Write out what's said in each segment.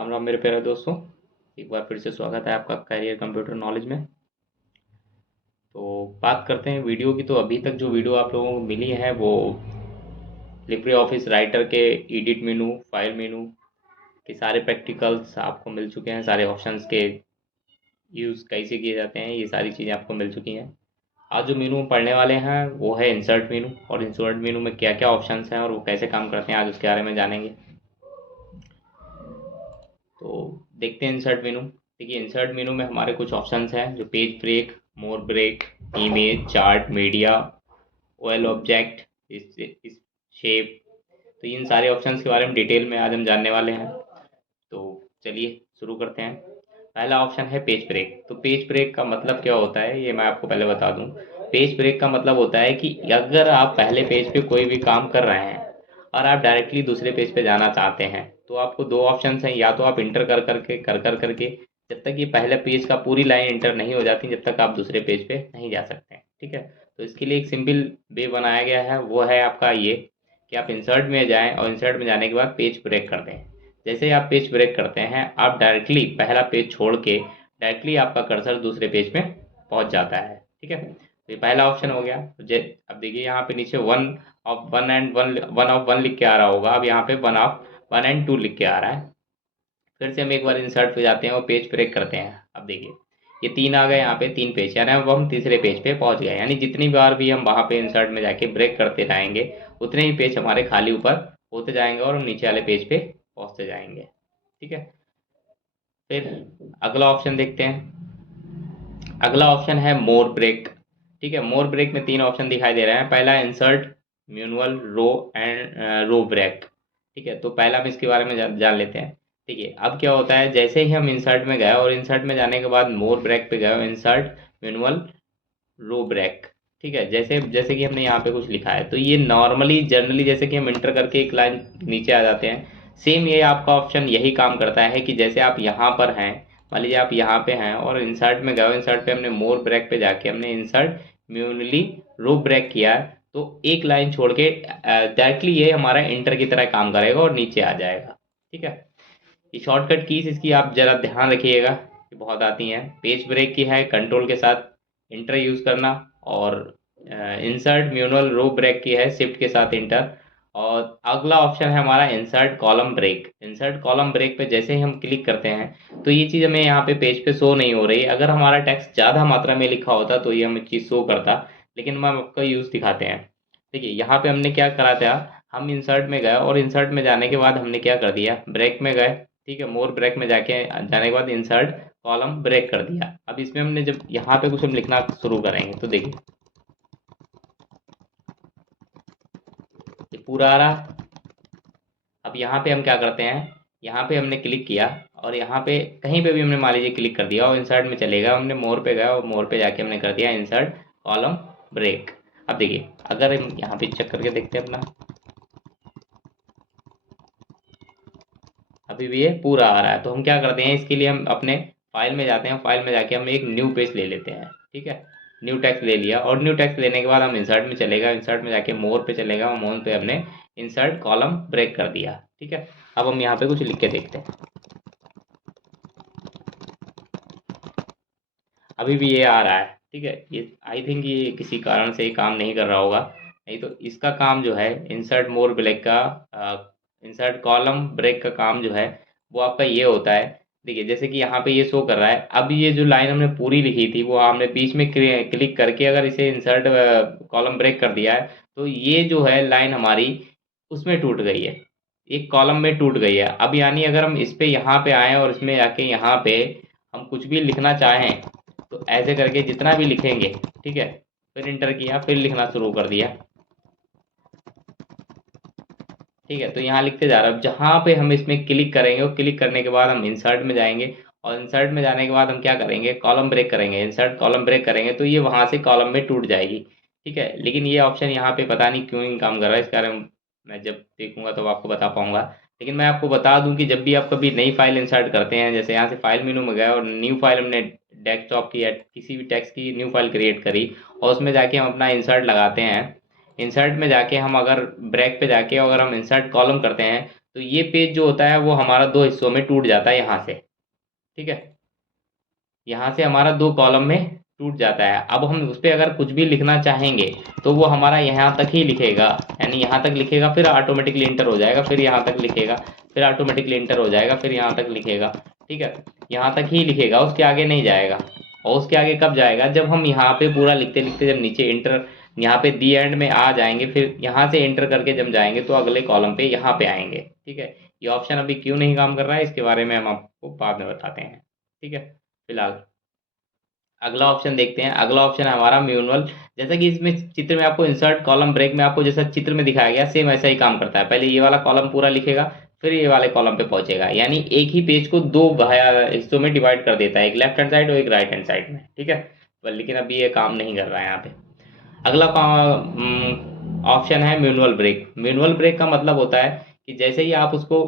राम राम मेरे प्यारे दोस्तों। एक बार फिर से स्वागत है आपका करियर कंप्यूटर नॉलेज में। तो बात करते हैं वीडियो की। तो अभी तक जो वीडियो आप लोगों को मिली है वो लिब्रे ऑफिस राइटर के एडिट मेनू, फाइल मेनू के सारे प्रैक्टिकल्स आपको मिल चुके हैं। सारे ऑप्शंस के यूज़ कैसे किए जाते हैं ये सारी चीज़ें आपको मिल चुकी हैं। आज जो मेनू हम पढ़ने वाले हैं वो है इंसर्ट मेनू, और इंसर्ट मेनू में क्या क्या ऑप्शंस हैं और वो कैसे काम करते हैं आज उसके बारे में जानेंगे। तो देखते हैं इंसर्ट मेनू। देखिए, इंसर्ट मेनू में हमारे कुछ ऑप्शंस हैं जो page break, more break, image, chart, media, OL object, इस शेप। तो इन सारे ऑप्शंस के बारे में डिटेल में आज हम जानने वाले हैं। तो चलिए शुरू करते हैं। पहला ऑप्शन है पेज ब्रेक। तो पेज ब्रेक का मतलब क्या होता है ये मैं आपको पहले बता दूं। पेज ब्रेक का मतलब होता है कि अगर आप पहले पेज पे कोई भी काम कर रहे हैं और आप डायरेक्टली दूसरे पेज पे जाना चाहते हैं तो आपको दो ऑप्शंस हैं। या तो आप इंटर कर करके जब तक ये पहले पेज का पूरी लाइन इंटर नहीं हो जाती जब तक आप दूसरे पेज पे नहीं जा सकते हैं। ठीक है। तो इसके लिए एक सिंपल वे बनाया गया है, वो है आपका ये कि आप इंसर्ट में जाएं और इंसर्ट में जाने के बाद पेज ब्रेक कर दें। जैसे ही आप पेज ब्रेक करते हैं आप डायरेक्टली पहला पेज छोड़ के डायरेक्टली आपका कर्सर दूसरे पेज में पहुंच जाता है। ठीक है। तो ये पहला ऑप्शन हो गया। तो अब देखिए यहाँ पे नीचे वन ऑफ वन लिख के आ रहा होगा। अब यहाँ पे वन एंड टू लिख के आ रहा है। फिर से हम एक बार इंसर्ट पे जाते हैं और पेज ब्रेक करते हैं। अब देखिए ये तीन आ गए, यहाँ पे तीन पेज, यानी अब हम तीसरे पेज पे पहुंच गए। यानी जितनी बार भी हम वहाँ पे इंसर्ट में जाके ब्रेक करते जाएंगे उतने ही पेज हमारे खाली ऊपर होते जाएंगे और हम नीचे वाले पेज पे पहुंचते जाएंगे। ठीक है। फिर अगला ऑप्शन देखते हैं। अगला ऑप्शन है मोर ब्रेक। ठीक है। मोर ब्रेक में तीन ऑप्शन दिखाई दे रहे हैं। पहला insert, manual, row and row break. ठीक है। तो पहला हम इसके बारे में जान लेते हैं। ठीक है। अब क्या होता है, जैसे ही हम इंसर्ट में गए और इंसर्ट में जाने के बाद मोर ब्रेक पे गए, इंसर्ट, म्यूनुअल, रो ब्रेक। ठीक है। जैसे जैसे कि हमने यहाँ पे कुछ लिखा है तो ये नॉर्मली जनरली जैसे कि हम इंटर करके एक लाइन नीचे आ जाते हैं, सेम ये आपका ऑप्शन यही काम करता है कि जैसे आप यहाँ पर हैं, मान लीजिए आप यहाँ पे हैं और इंसर्ट में गए, इंसर्ट पे हमने मोर ब्रेक पे जाके हमने इंसर्ट म्यूनली रो ब्रेक किया है तो एक लाइन छोड़ के डायरेक्टली ये हमारा इंटर की तरह काम करेगा और नीचे आ जाएगा। ठीक है। ये शॉर्टकट कीज इसकी आप जरा ध्यान रखिएगा, ये बहुत आती हैं। पेज ब्रेक की है कंट्रोल के साथ इंटर यूज करना, और इंसर्ट म्यूनल रो ब्रेक की है शिफ्ट के साथ इंटर। और अगला ऑप्शन है हमारा insert column break. Insert column break पे जैसे ही हम क्लिक करते हैं तो ये चीज़ हमें यहाँ पे पेज पे शो नहीं हो रही। अगर हमारा टेक्स्ट ज़्यादा मात्रा में लिखा होता तो ये हमें चीज़ शो करता, लेकिन हम आपका यूज़ दिखाते हैं। देखिए यहाँ पे हमने क्या करा था, हम इंसर्ट में गए और इंसर्ट में जाने के बाद हमने क्या कर दिया, ब्रेक में गए। ठीक है। मोर ब्रेक में जाके जाने के बाद इंसर्ट कॉलम ब्रेक कर दिया। अब इसमें हमने जब यहाँ पे कुछ हम लिखना शुरू करेंगे तो देखिए ये पूरा आ रहा। अब यहाँ पे हम क्या करते हैं, यहाँ पे हमने क्लिक किया और यहाँ पे कहीं पे भी हमने मान लीजिए क्लिक कर दिया और इंसर्ट में चलेगा, हमने मोर पे गया और मोर पे जाके हमने कर दिया इंसर्ट कॉलम ब्रेक। अब देखिए अगर हम यहाँ पे चेक करके देखते हैं अपना, अभी भी ये पूरा आ रहा है। तो हम क्या करते हैं, इसके लिए हम अपने फाइल में जाते हैं, फाइल में जाके हम एक न्यू पेज ले लेते हैं। ठीक है। न्यू टेक्स्ट ले लिया और न्यू टेक्स्ट लेने के बाद हम इंसर्ट में चलेगा, इंसर्ट में जाके मोर पे चलेगा और मोर पे हमने इंसर्ट कॉलम ब्रेक कर दिया। ठीक है। अब हम यहाँ पे कुछ लिख के देखते हैं। अभी भी ये आ रहा है। ठीक है। ये आई थिंक ये किसी कारण से ये काम नहीं कर रहा होगा, नहीं तो इसका काम जो है इंसर्ट मोर ब्रेक का, इंसर्ट कॉलम ब्रेक का काम जो है वो आपका ये होता है। देखिए जैसे कि यहाँ पे ये शो कर रहा है, अब ये जो लाइन हमने पूरी लिखी थी वो हमने बीच में क्लिक करके अगर इसे इंसर्ट कॉलम ब्रेक कर दिया है तो ये जो है लाइन हमारी उसमें टूट गई है, एक कॉलम में टूट गई है। अब यानी अगर हम इस पे यहाँ पे आए और इसमें जाके यहाँ पे हम कुछ भी लिखना चाहें तो ऐसे करके जितना भी लिखेंगे, ठीक है, फिर इंटर किया फिर लिखना शुरू कर दिया। ठीक है। तो यहाँ लिखते जा रहा है। अब जहाँ पे हम इसमें क्लिक करेंगे और क्लिक करने के बाद हम इंसर्ट में जाएंगे और इंसर्ट में जाने के बाद हम क्या करेंगे, कॉलम ब्रेक करेंगे, इंसर्ट कॉलम ब्रेक करेंगे तो ये वहाँ से कॉलम में टूट जाएगी। ठीक है। लेकिन ये ऑप्शन यहाँ पे पता नहीं क्यों नहीं काम कर रहा है, इसके बारे में मैं जब देखूंगा तो आपको बता पाऊंगा। लेकिन मैं आपको बता दूं कि जब भी आप कभी नई फाइल इंसर्ट करते हैं, जैसे यहाँ से फाइल मेनू में गए और न्यू फाइल हमने डेस्कटॉप की या किसी भी टेक्स्ट की न्यू फाइल क्रिएट करी और उसमें जाके हम अपना इंसर्ट लगाते हैं, इंसर्ट में जाके हम अगर ब्रेक पे जाके अगर हम इंसर्ट कॉलम करते हैं तो ये पेज जो होता है वो हमारा दो हिस्सों में टूट जाता है यहाँ से, ठीक है। यहाँ से हमारा दो कॉलम में टूट जाता है। अब हम उस पर अगर कुछ भी लिखना चाहेंगे तो वो हमारा यहाँ तक ही लिखेगा, यानी यहाँ तक लिखेगा, फिर ऑटोमेटिकली इंटर हो जाएगा, फिर यहाँ तक लिखेगा, फिर ऑटोमेटिकली इंटर हो जाएगा, फिर यहाँ तक लिखेगा, ठीक है। यहाँ तक ही लिखेगा, उसके आगे नहीं जाएगा। और उसके आगे कब जाएगा, जब हम यहाँ पे पूरा लिखते लिखते जब नीचे इंटर, यहाँ पे दी एंड में आ जाएंगे, फिर यहाँ से एंटर करके जब जाएंगे तो अगले कॉलम पे यहाँ पे आएंगे, ठीक है। ये ऑप्शन अभी क्यों नहीं काम कर रहा है इसके बारे में हम आपको बाद में बताते हैं, ठीक है। फिलहाल अगला ऑप्शन देखते हैं। अगला ऑप्शन है हमारा म्यूनल। जैसा कि इसमें चित्र में आपको इंसर्ट कॉलम ब्रेक में आपको जैसा चित्र में दिखाया गया सेम ऐसा ही काम करता है। पहले ये वाला कॉलम पूरा लिखेगा, फिर ये वाले कॉलम पे पहुंचेगा, यानी एक ही पेज को दो हिस्सों में डिवाइड कर देता है, एक लेफ्ट हैंड साइड और एक राइट हैंड साइड में, ठीक है। पर लेकिन अभी ये काम नहीं कर रहा है यहाँ पे। अगला ऑप्शन है म्यूनल ब्रेक। म्यूनल ब्रेक का मतलब होता है कि जैसे ही आप उसको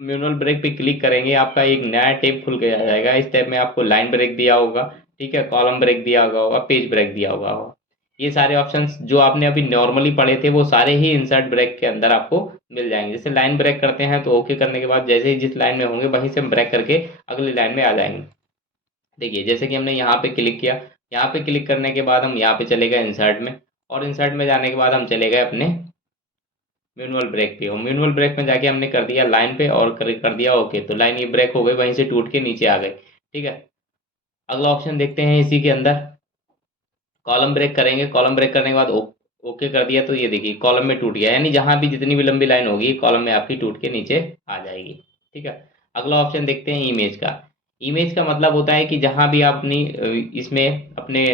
म्यूनल ब्रेक पे क्लिक करेंगे आपका एक नया टैब खुल के आ जाएगा। इस टैब में आपको लाइन ब्रेक दिया होगा, ठीक है, कॉलम ब्रेक दिया होगा, पेज ब्रेक दिया होगा। ये सारे ऑप्शंस जो आपने अभी नॉर्मली पढ़े थे वो सारे ही इंसर्ट ब्रेक के अंदर आपको मिल जाएंगे। जैसे लाइन ब्रेक करते हैं तो ओके करने के बाद जैसे ही जिस लाइन में होंगे वहीं से हम ब्रेक करके अगली लाइन में आ जाएंगे। देखिए जैसे कि हमने यहाँ पे क्लिक किया, यहाँ पे क्लिक करने के बाद हम यहाँ पे चले गए इंसर्ट में, और इंसर्ट में जाने के बाद हम चले गए अपने म्यूनल ब्रेक पे। और म्यूनल ब्रेक में जाके हमने कर दिया लाइन पे और कर दिया ओके, तो लाइन ये ब्रेक हो गई, वहीं से टूट के नीचे आ गई, ठीक है। अगला ऑप्शन देखते हैं इसी के अंदर, कॉलम ब्रेक करेंगे। कॉलम ब्रेक करने के बाद ओके कर दिया तो ये देखिए कॉलम में टूट गया, यानी जहां भी जितनी भी लंबी लाइन होगी कॉलम में आपकी टूट के नीचे आ जाएगी, ठीक है। अगला ऑप्शन देखते हैं इमेज का। इमेज का मतलब होता है कि जहां भी आप अपनी इसमें अपने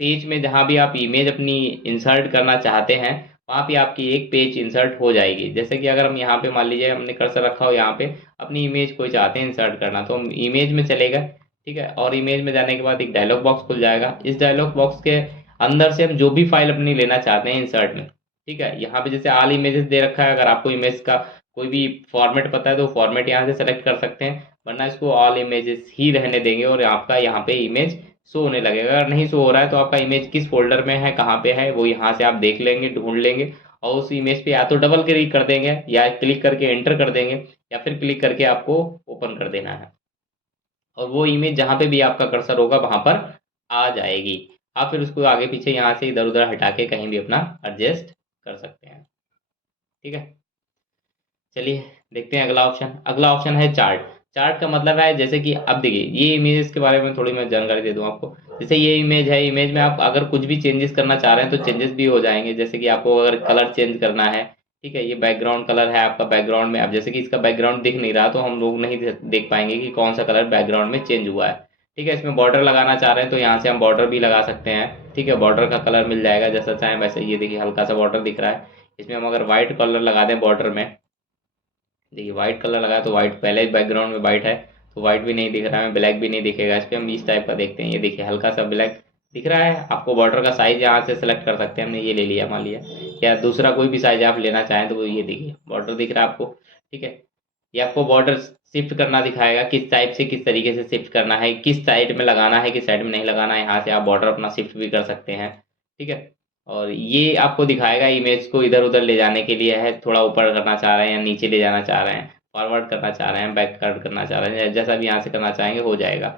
पेज में जहां भी आप इमेज अपनी इंसर्ट करना चाहते हैं वहां पे आपकी एक पेज इंसर्ट हो जाएगी। जैसे कि अगर हम यहाँ पे मान लीजिए हमने कर्सर रखा हो यहाँ पे, अपनी इमेज कोई चाहते हैं इंसर्ट करना, तो हम इमेज में चलेगा, ठीक है। और इमेज में जाने के बाद एक डायलॉग बॉक्स खुल जाएगा। इस डायलॉग बॉक्स के अंदर से हम जो भी फाइल अपनी लेना चाहते हैं इंसर्ट में, ठीक है। यहाँ पे जैसे ऑल इमेजेस दे रखा है, अगर आपको इमेज का कोई भी फॉर्मेट पता है तो फॉर्मेट यहाँ से सेलेक्ट कर सकते हैं, वरना इसको ऑल इमेजेस ही रहने देंगे और आपका यहाँ पे इमेज शो होने लगेगा। अगर नहीं शो हो रहा है तो आपका इमेज किस फोल्डर में है, कहाँ पे है, वो यहाँ से आप देख लेंगे, ढूंढ लेंगे, और उस इमेज पे या तो डबल क्लिक कर देंगे या क्लिक करके एंटर कर देंगे या फिर क्लिक करके आपको ओपन कर देना है, और वो इमेज जहाँ पे भी आपका कर्सर होगा वहां पर आ जाएगी। आप फिर उसको आगे पीछे यहाँ से इधर उधर हटा के कहीं भी अपना एडजस्ट कर सकते हैं, ठीक है। चलिए देखते हैं अगला ऑप्शन। अगला ऑप्शन है चार्ट। चार्ट का मतलब है जैसे कि अब देखिए ये इमेजेस के बारे में थोड़ी मैं जानकारी दे दूं आपको। जैसे ये इमेज है, इमेज में आप अगर कुछ भी चेंजेस करना चाह रहे हैं तो चेंजेस भी हो जाएंगे। जैसे कि आपको अगर कलर चेंज करना है, ठीक है, ये बैकग्राउंड कलर है आपका, बैकग्राउंड में अब जैसे कि इसका बैकग्राउंड दिख नहीं रहा तो हम लोग नहीं देख पाएंगे कि कौन सा कलर बैकग्राउंड में चेंज हुआ है, ठीक है। इसमें बॉर्डर लगाना चाह रहे हैं तो यहाँ से हम बॉर्डर भी लगा सकते हैं, ठीक है। बॉर्डर का कलर मिल जाएगा जैसा चाहें वैसे। ये देखिए हल्का सा बॉर्डर दिख रहा है, इसमें हम अगर व्हाइट कलर लगा दें बॉर्डर में, देखिए व्हाइट कलर लगाया तो व्हाइट पहले ही बैकग्राउंड में व्हाइट है तो व्हाइट भी नहीं दिख रहा है, ब्लैक भी नहीं दिखेगा। इस पर हम इस टाइप का देखते हैं, ये देखिए हल्का सा ब्लैक दिख रहा है। आपको बॉर्डर का साइज यहाँ से सेलेक्ट कर सकते हैं, हमने ये ले लिया मान लिया, या दूसरा कोई भी साइज आप लेना चाहें तो वो ये देखिए बॉर्डर दिख रहा है आपको, ठीक है। ये आपको बॉर्डर शिफ्ट करना दिखाएगा, किस टाइप से किस तरीके से शिफ्ट करना है, किस साइड में लगाना है किस साइड में नहीं लगाना है। यहाँ से आप बॉर्डर अपना शिफ्ट भी कर सकते हैं, ठीक है। और ये आपको दिखाएगा इमेज को इधर उधर ले जाने के लिए है, थोड़ा ऊपर करना चाह रहे हैं या नीचे ले जाना चाह रहे हैं, फॉरवर्ड करना चाह रहे हैं, बैक करना चाह रहे हैं, जैसा भी यहाँ से करना चाहेंगे हो जाएगा।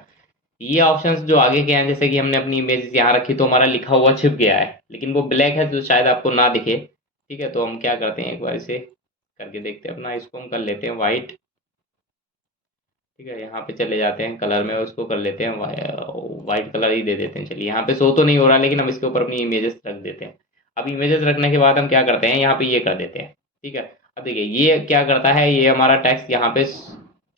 ये ऑप्शंस जो आगे के हैं, जैसे कि हमने अपनी इमेज यहाँ रखी तो हमारा लिखा हुआ छिप गया है लेकिन वो ब्लैक है तो शायद आपको ना दिखे, ठीक है। तो हम क्या करते हैं एक बार इसे करके देखते हैं अपना, इसको हम कर लेते हैं वाइट, ठीक है। यहाँ पे चले जाते हैं कलर में, उसको कर लेते हैं वाइट कलर ही दे देते हैं। चलिए यहाँ पे शो तो नहीं हो रहा लेकिन हम इसके ऊपर अपनी इमेजेस रख देते हैं। अब इमेजेस रखने के बाद हम क्या करते हैं यहाँ पे ये कर देते हैं, ठीक है। अब देखिए ये क्या करता है, ये हमारा टेक्स्ट यहाँ पे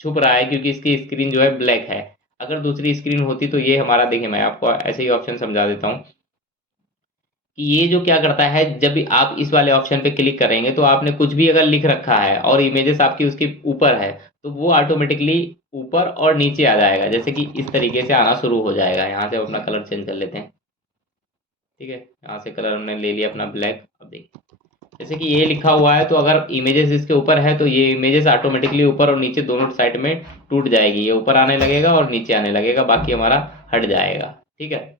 छुप रहा है क्योंकि इसकी स्क्रीन जो है ब्लैक है। अगर दूसरी स्क्रीन होती तो ये हमारा, देखिए मैं आपको ऐसे ही ऑप्शन समझा देता हूँ कि ये जो क्या करता है, जब भी आप इस वाले ऑप्शन पे क्लिक करेंगे तो आपने कुछ भी अगर लिख रखा है और इमेजेस आपकी उसके ऊपर है तो वो ऑटोमेटिकली ऊपर और नीचे आ जाएगा, जैसे कि इस तरीके से आना शुरू हो जाएगा। यहाँ से हम अपना कलर चेंज कर लेते हैं, ठीक है। यहाँ से कलर हमने ले लिया अपना ब्लैक। अब देखिए जैसे कि ये लिखा हुआ है तो अगर इमेजेस इसके ऊपर है तो ये इमेजेस ऑटोमेटिकली ऊपर और नीचे दोनों साइड में टूट जाएगी, ये ऊपर आने लगेगा और नीचे आने लगेगा, बाकी हमारा हट जाएगा, ठीक है।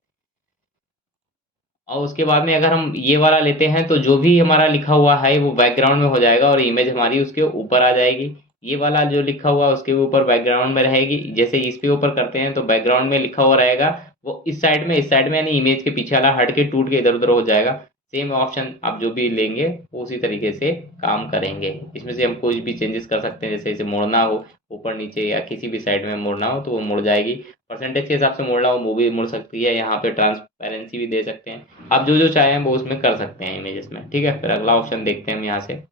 और उसके बाद में अगर हम ये वाला लेते हैं तो जो भी हमारा लिखा हुआ है वो बैकग्राउंड में हो जाएगा और इमेज हमारी उसके ऊपर आ जाएगी। ये वाला जो लिखा हुआ उसके ऊपर बैकग्राउंड में रहेगी। जैसे इस पे ऊपर करते हैं तो बैकग्राउंड में लिखा हुआ रहेगा, वो इस साइड में यानी इमेज के पीछे वाला हट के टूट के इधर उधर हो जाएगा। सेम ऑप्शन आप जो भी लेंगे वो उसी तरीके से काम करेंगे। इसमें से हम कुछ भी चेंजेस कर सकते हैं, जैसे इसे मोड़ना हो ऊपर नीचे या किसी भी साइड में मोड़ना हो तो वो मुड़ जाएगी। परसेंटेज के हिसाब से मोड़ना हो वो भी मुड़ सकती है। यहाँ पे ट्रांसपेरेंसी भी दे सकते हैं। आप जो जो चाहें वो उसमें कर सकते हैं इमेजेस में। ठीक है, फिर अगला ऑप्शन देखते हैं हम यहाँ से।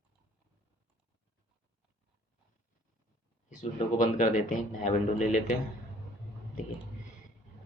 इस विंडो को बंद कर देते हैं, नया विंडो ले लेते हैं। देखिए,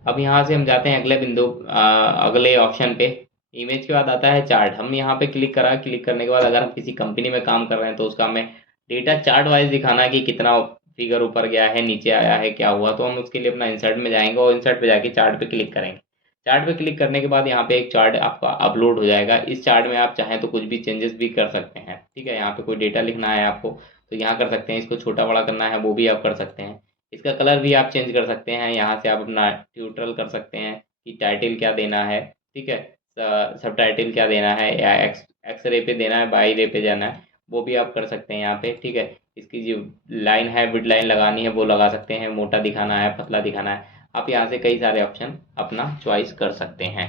अब यहाँ से हम जाते हैं अगले बिंदु अगले ऑप्शन पे। इमेज के बाद आता है चार्ट। हम यहाँ पे क्लिक करा, क्लिक करने के बाद अगर हम किसी कंपनी में काम कर रहे हैं तो उसका हमें डेटा चार्ट वाइज दिखाना है कि कितना फिगर ऊपर गया है नीचे आया है क्या हुआ। तो हम उसके लिए अपना इंसर्ट में जाएंगे और इंसर्ट पे जाके चार्ट पे क्लिक करेंगे। चार्ट पे क्लिक करने के बाद यहाँ पे एक चार्ट आपका अपलोड हो जाएगा। इस चार्ट में आप चाहें तो कुछ भी चेंजेस भी कर सकते हैं। ठीक है, यहाँ पे कोई डेटा लिखना है आपको तो यहाँ कर सकते हैं, इसको छोटा बड़ा करना है वो भी आप कर सकते हैं। इसका कलर भी आप चेंज कर सकते हैं। यहाँ से आप अपना ट्यूटोरियल कर सकते हैं कि टाइटल क्या देना है। ठीक है, सब टाइटल क्या देना है, या एक्स रे पे देना है, बाई रे पे जाना है, वो भी आप कर सकते हैं यहाँ पे। ठीक है, इसकी जो लाइन है विड लाइन लगानी है वो लगा सकते हैं, मोटा दिखाना है पतला दिखाना है। आप यहाँ से कई सारे ऑप्शन अपना चॉइस कर सकते हैं।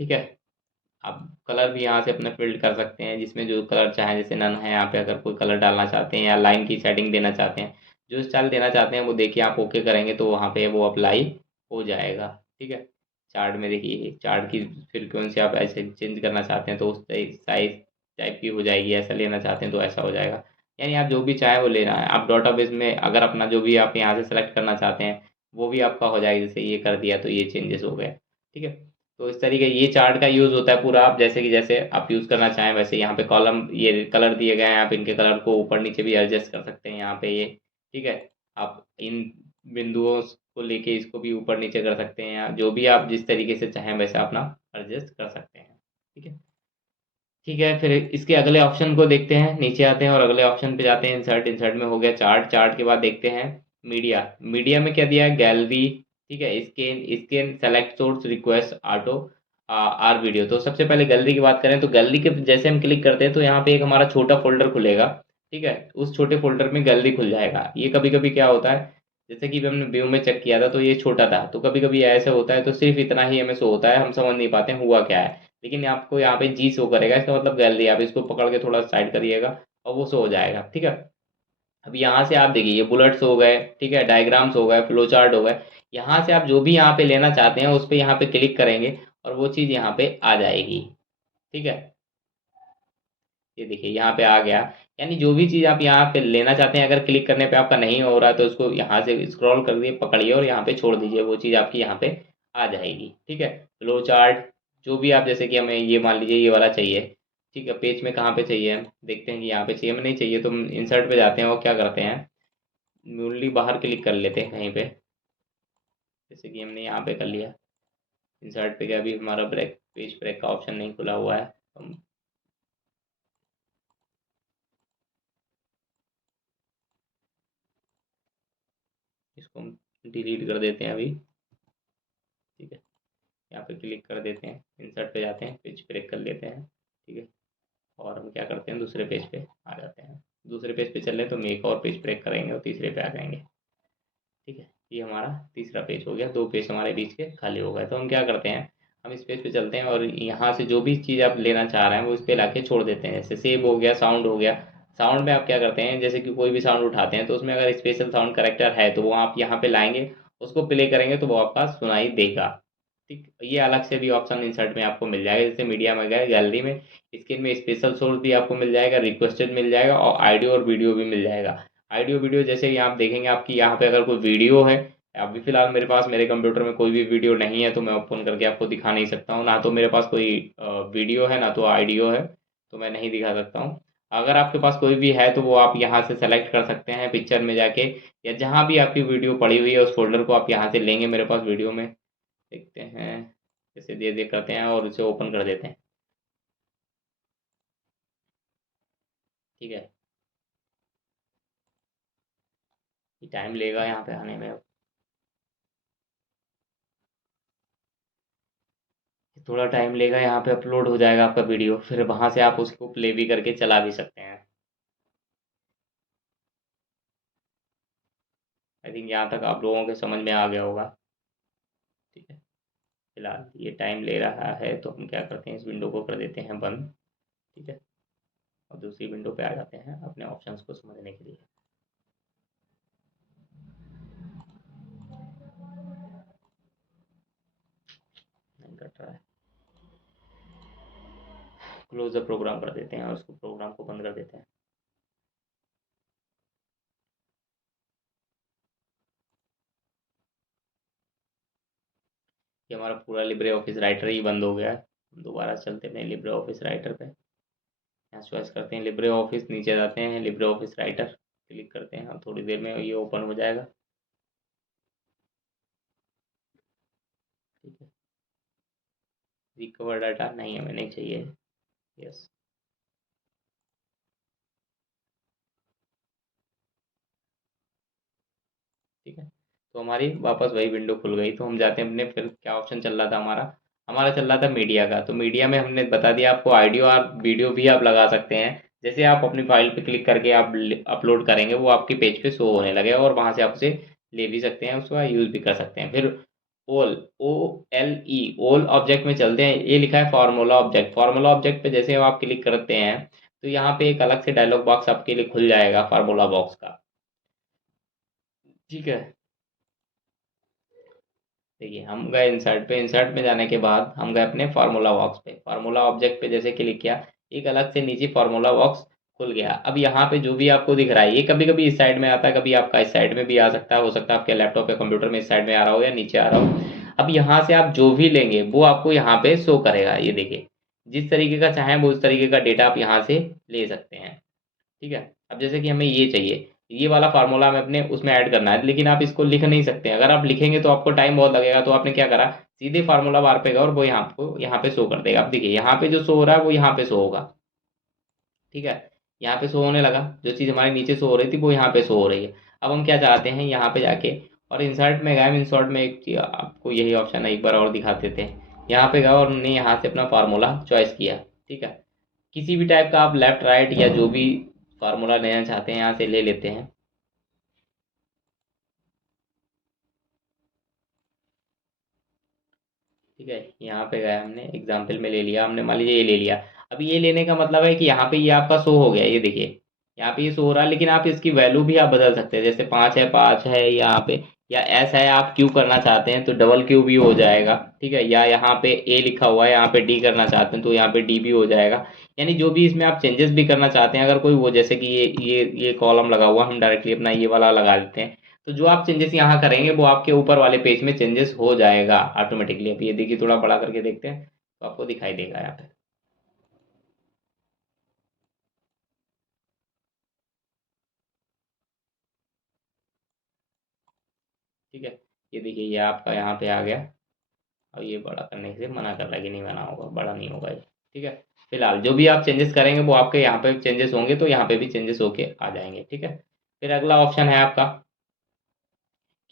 ठीक है, आप कलर भी यहाँ से अपने फिल्ड कर सकते हैं, जिसमें जो कलर चाहे, जैसे नन है यहाँ पे, अगर कोई कलर डालना चाहते हैं या लाइन की सेटिंग देना चाहते हैं, जो स्टाइल देना चाहते हैं वो देखिए आप ओके करेंगे तो वहाँ पे वो अप्लाई हो जाएगा। ठीक है, चार्ट में देखिए चार्ट की फ्रीक्वेंसी आप ऐसे चेंज करना चाहते हैं तो उस साइज टाइप की हो जाएगी, ऐसा लेना चाहते हैं तो ऐसा हो जाएगा। यानी आप जो भी चाहें वो लेना है। आप डाटाबेस में अगर अपना जो भी आप यहाँ से सेलेक्ट करना चाहते हैं वो भी आपका हो जाएगा। जैसे ये कर दिया तो ये चेंजेस हो गए। ठीक है, तो इस तरीके ये चार्ट का यूज़ होता है पूरा। आप जैसे कि जैसे आप यूज़ करना चाहें वैसे, यहाँ पे कॉलम ये कलर दिए गए हैं, आप इनके कलर को ऊपर नीचे भी एडजस्ट कर सकते हैं यहाँ पे ये। ठीक है, आप इन बिंदुओं को लेके इसको भी ऊपर नीचे कर सकते हैं, या जो भी आप जिस तरीके से चाहें वैसे अपना एडजस्ट कर सकते हैं। ठीक है, ठीक है, फिर इसके अगले ऑप्शन को देखते हैं। नीचे आते हैं और अगले ऑप्शन पे जाते हैं। इंसर्ट, इंसर्ट में हो गया चार्ट। चार्ट के बाद देखते हैं मीडिया। मीडिया में क्या दिया है, गैलरी। ठीक है, scan, scan select source request auto or video. तो सबसे पहले गैलरी की बात करें तो गैलरी के जैसे हम क्लिक करते हैं तो यहाँ पे एक हमारा छोटा फोल्डर खुलेगा। ठीक है, उस छोटे फोल्डर में गैलरी खुल जाएगा। ये कभी कभी क्या होता है, जैसे कि हमने व्यू में चेक किया था तो ये छोटा था, तो कभी कभी ऐसे होता है तो सिर्फ इतना ही हमें शो होता है, हम समझ नहीं पाते हुआ क्या है। लेकिन आपको यहाँ पे जी शो करेगा, इसका मतलब गैलरी। आप इसको पकड़ के थोड़ा साइड करिएगा और वो शो हो जाएगा। ठीक है, अब यहाँ से आप देखिए ये बुलेट्स हो गए, ठीक है, डायग्राम्स हो गए, फ्लो चार्ट हो गए। यहाँ से आप जो भी यहाँ पे लेना चाहते हैं उस पर यहाँ पे क्लिक करेंगे और वो चीज़ यहाँ पे आ जाएगी। ठीक है, ये देखिए यहाँ पे आ गया। यानी जो भी चीज़ आप यहाँ पे लेना चाहते हैं, अगर क्लिक करने पे आपका नहीं हो रहा है तो उसको यहाँ से स्क्रॉल कर दिए, पकड़िए और यहाँ पे छोड़ दीजिए, वो चीज़ आपकी यहाँ पे आ जाएगी। ठीक है, फ्लो चार्ट जो भी आप, जैसे कि हमें ये मान लीजिए ये वाला चाहिए। ठीक है, पेज में कहाँ पे चाहिए, हम देखते हैं कि यहाँ पे चाहिए, हमें नहीं चाहिए तो हम इंसर्ट पे जाते हैं और क्या करते हैं, म्यूनली बाहर क्लिक कर लेते हैं कहीं पे। जैसे कि हमने यहाँ पे कर लिया। इंसर्ट पे गया, अभी हमारा ब्रेक पेज ब्रेक का ऑप्शन नहीं खुला हुआ है। हम इसको हम डिलीट कर देते हैं अभी। ठीक है, यहाँ पे क्लिक कर देते हैं, इंसर्ट पे जाते हैं, पेज ब्रेक कर लेते हैं। ठीक है, और हम क्या करते हैं, दूसरे पेज पे आ जाते हैं। दूसरे पेज पे चल रहे तो हम एक और पेज ब्रेक करेंगे और तीसरे पे आ जाएंगे। ठीक है, ये हमारा तीसरा पेज हो गया, दो पेज हमारे बीच के खाली हो गए। तो हम क्या करते हैं, हम इस पेज पे चलते हैं और यहाँ से जो भी चीज़ आप लेना चाह रहे हैं वो इस पे लाके छोड़ देते हैं। जैसे सेव हो गया, साउंड हो गया। साउंड में आप क्या करते हैं, जैसे कि कोई भी साउंड उठाते हैं तो उसमें अगर स्पेशल साउंड करेक्टर है तो वो आप यहाँ पे लाएंगे, उसको प्ले करेंगे तो वो आपका सुनाई देगा। ठीक, ये अलग से भी ऑप्शन इंसर्ट में आपको मिल जाएगा। जैसे मीडिया में गए, गैलरी में, स्क्रीन में स्पेशल सोर्स भी आपको मिल जाएगा, रिक्वेस्टेड मिल जाएगा और ऑडियो और वीडियो भी मिल जाएगा। ऑडियो वीडियो जैसे यहाँ आप देखेंगे आपकी यहाँ पे अगर कोई वीडियो है, अभी फिलहाल मेरे पास मेरे कंप्यूटर में कोई भी वीडियो नहीं है तो मैं ओपन करके आपको दिखा नहीं सकता हूँ। ना तो मेरे पास कोई वीडियो है ना तो ऑडियो है, तो मैं नहीं दिखा सकता हूँ। अगर आपके पास कोई भी है तो वो आप यहाँ से सेलेक्ट कर सकते हैं पिक्चर में जाके, या जहाँ भी आपकी वीडियो पड़ी हुई है उस फोल्डर को आप यहाँ से लेंगे। मेरे पास वीडियो में देखते हैं, जैसे दे दे करते हैं और उसे ओपन कर देते हैं। ठीक है, टाइम लेगा यहाँ पे आने में। थोड़ा टाइम लेगा, यहाँ पे अपलोड हो जाएगा आपका वीडियो, फिर वहाँ से आप उसको प्ले भी करके चला भी सकते हैं। आई थिंक यहाँ तक आप लोगों के समझ में आ गया होगा। ठीक है, फिलहाल ये टाइम ले रहा है तो हम क्या करते हैं, इस विंडो को कर देते हैं बंद। ठीक है, और दूसरी विंडो पे आ जाते हैं अपने ऑप्शंस को समझने के लिए। नहीं कट रहा है, क्लोज द प्रोग्राम कर देते हैं और उसको प्रोग्राम को बंद कर देते हैं। ये हमारा पूरा लिब्रे ऑफिस राइटर ही बंद हो गया है। दोबारा चलते हैं लिब्रे ऑफिस राइटर पे, यहाँ चॉइस करते हैं लिब्रे ऑफिस, नीचे जाते हैं लिब्रे ऑफिस राइटर, क्लिक करते हैं और थोड़ी देर में ये ओपन हो जाएगा। ठीक है, रिकवर डाटा नहीं, हमें नहीं चाहिए। यस, ठीक है, तो हमारी वापस वही विंडो खुल गई। तो हम जाते हैं अपने, फिर क्या ऑप्शन चल रहा था हमारा, हमारा चल रहा था मीडिया का। तो मीडिया में हमने बता दिया आपको, ऑडियो और वीडियो भी आप लगा सकते हैं। जैसे आप अपनी फाइल पे क्लिक करके आप अपलोड करेंगे, वो आपके पेज पे शो होने लगेगा और वहां से आप उसे ले भी सकते हैं, उसका यूज भी कर सकते हैं। फिर ओल, OLE, ओल ऑब्जेक्ट में चलते हैं। ये लिखा है फार्मूला ऑब्जेक्ट। फार्मूला ऑब्जेक्ट पे जैसे आप क्लिक करते हैं तो यहाँ पे एक अलग से डायलॉग बॉक्स आपके लिए खुल जाएगा फार्मूला बॉक्स का। ठीक है, देखिए हम गए इंसर्ट पे, इंसर्ट में जाने के बाद हम गए अपने फार्मूला बॉक्स पे, फार्मूला ऑब्जेक्ट पे जैसे क्लिक किया, एक अलग से नीचे फार्मूला बॉक्स खुल गया। अब यहाँ पे जो भी आपको दिख रहा है, ये कभी कभी इस साइड में आता है, कभी आपका इस साइड में भी आ सकता है, हो सकता है आपके लैपटॉप या कंप्यूटर में इस साइड में आ रहा हो या नीचे आ रहा हो। अब यहाँ से आप जो भी लेंगे वो आपको यहाँ पे शो करेगा। ये देखिए, जिस तरीके का चाहें वो उस तरीके का डेटा आप यहाँ से ले सकते हैं। ठीक है, अब जैसे कि हमें ये चाहिए, ये वाला फार्मूला हमें अपने उसमें ऐड करना है, लेकिन आप इसको लिख नहीं सकते। अगर आप लिखेंगे तो आपको टाइम बहुत लगेगा। तो आपने क्या करा, सीधे फार्मूला बार पे गए और वो यहाँ पे शो कर देगा। अब देखिए यहाँ पे जो शो हो रहा है वो यहाँ पे शो होगा। ठीक है, यहाँ पे शो होने लगा, जो चीज़ हमारे नीचे शो हो रही थी वो यहाँ पे शो हो रही है। अब हम क्या चाहते हैं, यहाँ पे जाके और इंसर्ट में गए, इंसर्ट में एक चीज़ आपको यही ऑप्शन है, एक बार और दिखा देते हैं। यहाँ पे गए और हमने यहाँ से अपना फार्मूला चॉइस किया। ठीक है, किसी भी टाइप का आप लेफ्ट राइट या जो भी फार्मूला लेना चाहते हैं यहाँ से ले लेते हैं। ठीक है, यहाँ पे गए, हमने एग्जाम्पल में ले लिया, हमने मान लीजिए ये ले लिया। अब ये लेने का मतलब है कि यहाँ पे ये आपका शो हो गया, ये देखिए यहाँ पे ये शो हो रहा है, लेकिन आप इसकी वैल्यू भी आप बदल सकते हैं। जैसे 5 है यहाँ पे, या एस है, आप क्यू करना चाहते हैं तो डबल क्यू भी हो जाएगा। ठीक है, या यहाँ पे ए लिखा हुआ है, यहाँ पे डी करना चाहते हैं तो यहाँ पे डी भी हो जाएगा। यानी जो भी इसमें आप चेंजेस भी करना चाहते हैं, अगर कोई वो, जैसे कि ये कॉलम लगा हुआ, हम डायरेक्टली अपना ये वाला लगा देते हैं। तो जो आप चेंजेस यहाँ करेंगे वो आपके ऊपर वाले पेज में चेंजेस हो जाएगा ऑटोमेटिकली। अब ये देखिए, थोड़ा बड़ा करके देखते हैं तो आपको दिखाई देगा यहाँ पे। ठीक है, ये देखिए ये आपका यहाँ पे आ गया। और ये बड़ा करने से मना कर रहा है कि नहीं बना होगा, बड़ा नहीं होगा ये। ठीक है, फिलहाल जो भी आप चेंजेस करेंगे वो आपके यहाँ पे चेंजेस होंगे, तो यहाँ पे भी चेंजेस होके आ जाएंगे। ठीक है, फिर अगला ऑप्शन है आपका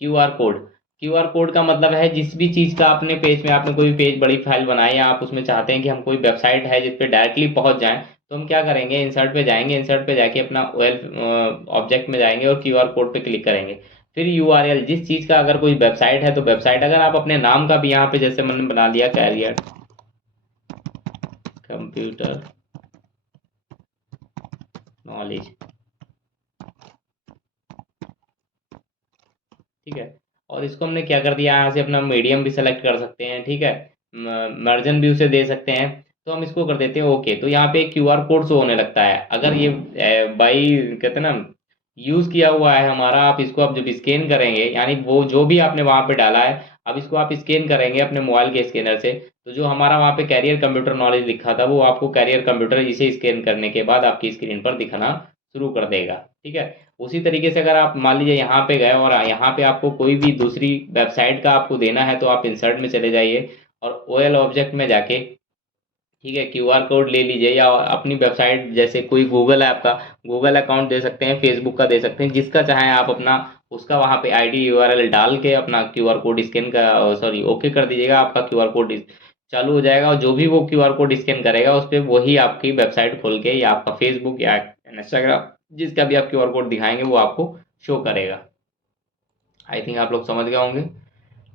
QR कोड। QR कोड का मतलब है जिस भी चीज़ का आपने पेज में, आपने कोई भी पेज, बड़ी फाइल बनाई, या आप उसमें चाहते हैं कि हम कोई वेबसाइट है जिस पे डायरेक्टली पहुंच जाएं, तो हम क्या करेंगे, इंसर्ट पे जाएंगे, इंसर्ट पे जाके अपना ओएल ऑब्जेक्ट में जाएंगे और QR कोड पे क्लिक करेंगे। फिर URL, जिस चीज़ का अगर कोई वेबसाइट है तो वेबसाइट, अगर आप अपने नाम का भी यहाँ पे, जैसे मैंने बना लिया कैरियर कंप्यूटर नॉलेज। ठीक है, और इसको हमने क्या कर दिया, यहाँ से अपना मीडियम भी सेलेक्ट कर सकते हैं। ठीक है, मार्जिन भी उसे दे सकते हैं। तो हम इसको कर देते हैं ओके। तो यहाँ पे QR कोड शो होने लगता है। अगर ये बाई कहते हैं ना, यूज़ किया हुआ है हमारा, आप इसको अब जब स्कैन करेंगे, यानी वो जो भी आपने वहाँ पे डाला है, अब इसको आप स्कैन करेंगे अपने मोबाइल के स्कैनर से, तो जो हमारा वहाँ पे कैरियर कंप्यूटर नॉलेज लिखा था वो आपको कैरियर कंप्यूटर इसे स्कैन करने के बाद आपकी स्क्रीन पर दिखाना शुरू कर देगा। ठीक है, उसी तरीके से अगर आप मान लीजिए यहाँ पे गए और यहाँ पे आपको कोई भी दूसरी वेबसाइट का आपको देना है, तो आप इंसर्ट में चले जाइए और OL ऑब्जेक्ट में जाके, ठीक है, QR कोड ले लीजिए, या अपनी वेबसाइट, जैसे कोई गूगल है आपका, गूगल अकाउंट दे सकते हैं, फेसबुक का दे सकते हैं, जिसका चाहें आप अपना उसका वहाँ पे ID URL डाल के अपना QR कोड स्कैन का, सॉरी ओके कर दीजिएगा, आपका QR कोड चालू हो जाएगा और जो भी वो क्यूआर कोड स्कैन करेगा उस पर वही आपकी वेबसाइट खोल के या आपका फेसबुक या इंस्टाग्राम जिसका भी आप क्यूआर कोड दिखाएंगे वो आपको शो करेगा। आई थिंक आप लोग समझ गए होंगे।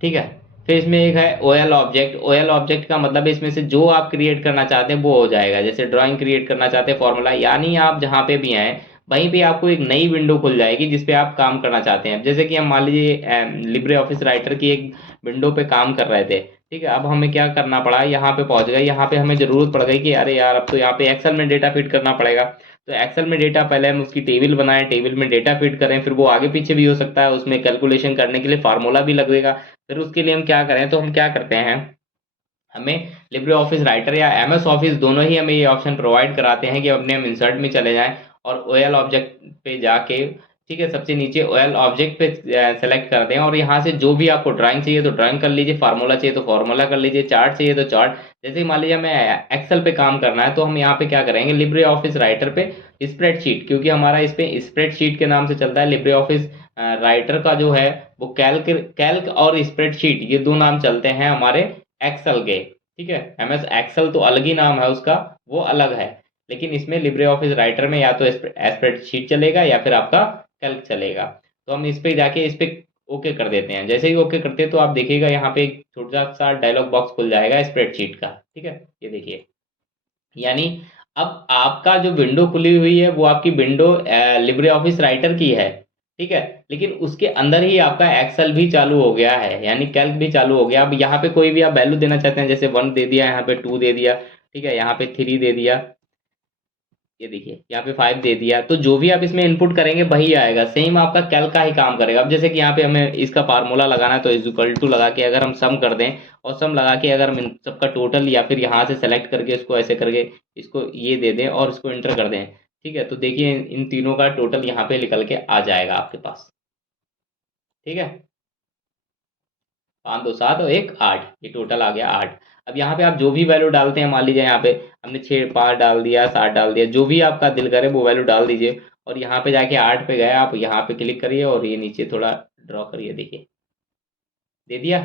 ठीक है। फिर इसमें एक है ओएल ऑब्जेक्ट। ओएल ऑब्जेक्ट का मतलब है इसमें से जो आप क्रिएट करना चाहते हैं वो हो जाएगा। जैसे ड्राइंग क्रिएट करना चाहते हैं, फॉर्मूला, यानी आप जहाँ पे भी हैं वहीं पे आपको एक नई विंडो खुल जाएगी जिस पे आप काम करना चाहते हैं। जैसे कि हम मान लीजिए लिब्रे ऑफिस राइटर की एक विंडो पे काम कर रहे थे। ठीक है। अब हमें क्या करना पड़ा, यहाँ पे पहुंच गए, यहाँ पे हमें जरूरत पड़ गई कि अरे यार अब तो यहाँ पे एक्सेल में डेटा फिट करना पड़ेगा। तो एक्सेल में डेटा पहले हम उसकी टेबल बनाएं, टेबल में डेटा फिट करें, फिर वो आगे पीछे भी हो सकता है, उसमें कैलकुलेशन करने के लिए फार्मूला भी लगेगा। फिर उसके लिए हम क्या करें, तो हम क्या करते हैं, हमें लिब्रे ऑफिस राइटर या एमएस ऑफिस दोनों ही हमें ये ऑप्शन प्रोवाइड कराते हैं कि अपने हम इंसर्ट में चले जाएं और ओएल ऑब्जेक्ट पे जाके, ठीक है, सबसे नीचे ओएल ऑब्जेक्ट पे सेलेक्ट कर दें और यहाँ से जो भी आपको ड्राइंग चाहिए तो ड्राइंग कर लीजिए, फार्मूला चाहिए तो फार्मूला कर लीजिए, चार्ट चाहिए तो चार्ट। जैसे ही मान लीजिए हमें एक्सेल पे काम करना है तो हम यहाँ पे क्या करेंगे, लिब्रे ऑफिस राइटर पे स्प्रेडशीट, क्योंकि हमारा इस पे स्प्रेडशीट के नाम से चलता है। लिब्रे ऑफिस राइटर का जो है वो कैल्क कैल्क और स्प्रेडशीट ये दो नाम चलते हैं हमारे एक्सेल के। ठीक है। एमएस एक्सेल तो अलग ही नाम है उसका, वो अलग है। लेकिन इसमें लिब्रे ऑफिस राइटर में या तो स्प्रेडशीट चलेगा या फिर आपका कैल्क चलेगा। तो हम इस पे जाके इस पे ओके कर देते हैं। जैसे ही ओके करते हैं तो आप देखिएगा यहाँ पे एक छोटा सा डायलॉग बॉक्स खुल जाएगा स्प्रेडशीट का। ठीक है। ये देखिए, यानी अब आपका जो विंडो खुली हुई है वो आपकी विंडो लिब्रे ऑफिस राइटर की है। ठीक है। लेकिन उसके अंदर ही आपका एक्सेल भी चालू हो गया है, यानी कैल्क भी चालू हो गया। अब यहाँ पे कोई भी आप वैल्यू देना चाहते हैं, जैसे 1 दे दिया, यहाँ पे 2 दे दिया, ठीक है, यहाँ पे 3 दे दिया, ये देखिए यहाँ पे 5 दे दिया, तो जो भी आप इसमें इनपुट करेंगे वही आएगा, सेम आपका कैल का ही काम करेगा। अब जैसे कि यहाँ पे हमें इसका फार्मूला लगाना है तो इज इक्वल टू लगा के अगर हम सम कर दें और सम लगा के अगर हम इन सबका टोटल या फिर यहाँ से सेलेक्ट करके इसको ऐसे करके इसको ये दे दें और इसको इंटर कर दें, ठीक है, तो देखिए इन तीनों का टोटल यहाँ पे निकल के आ जाएगा आपके पास। ठीक है। 5 2 7 और 1 8, ये टोटल आ गया 8। अब यहाँ पे आप जो भी वैल्यू डालते हैं, मान लीजिए यहाँ पे हमने 6 5 डाल दिया, 7 डाल दिया, जो भी आपका दिल करे वो वैल्यू डाल दीजिए और यहाँ पे जाके 8 पे गए, आप यहाँ पे क्लिक करिए और ये नीचे थोड़ा ड्रॉ करिए, देखिए दे दिया।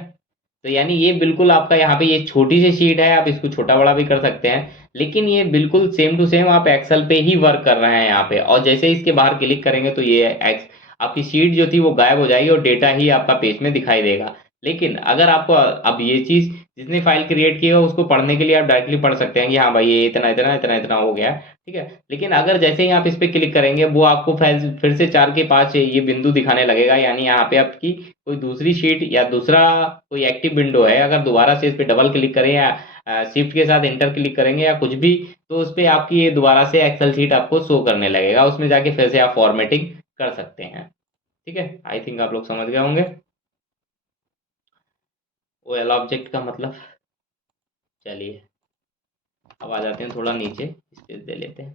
तो यानी ये बिल्कुल आपका यहाँ पे ये छोटी सी शीट है, आप इसको छोटा बड़ा भी कर सकते हैं, लेकिन ये बिल्कुल सेम टू सेम आप एक्सेल पे ही वर्क कर रहे हैं यहाँ पे। और जैसे ही इसके बाहर क्लिक करेंगे तो ये एक्स आपकी शीट जो थी वो गायब हो जाएगी और डेटा ही आपका पेज में दिखाई देगा। लेकिन अगर आपको अब ये चीज जिसने फाइल क्रिएट की है उसको पढ़ने के लिए आप डायरेक्टली पढ़ सकते हैं कि हाँ भाई ये इतना इतना इतना इतना हो गया। ठीक है। लेकिन अगर जैसे ही आप इस पे क्लिक करेंगे वो आपको फिर से 4 के 5 ये बिंदु दिखाने लगेगा, यानी यहाँ पे आपकी कोई दूसरी शीट या दूसरा कोई एक्टिव विंडो है, अगर दोबारा से इस पे डबल क्लिक करें या शिफ्ट के साथ इंटर क्लिक करेंगे या कुछ भी, तो उस पे आपकी ये दोबारा से एक्सेल शीट आपको शो करने लगेगा, उसमें जाके फिर से आप फॉर्मेटिंग कर सकते हैं। ठीक है। आई थिंक आप लोग समझ गए होंगे ओएल ऑब्जेक्ट का मतलब। चलिए अब आ जाते हैं थोड़ा नीचे, स्पेस दे लेते हैं।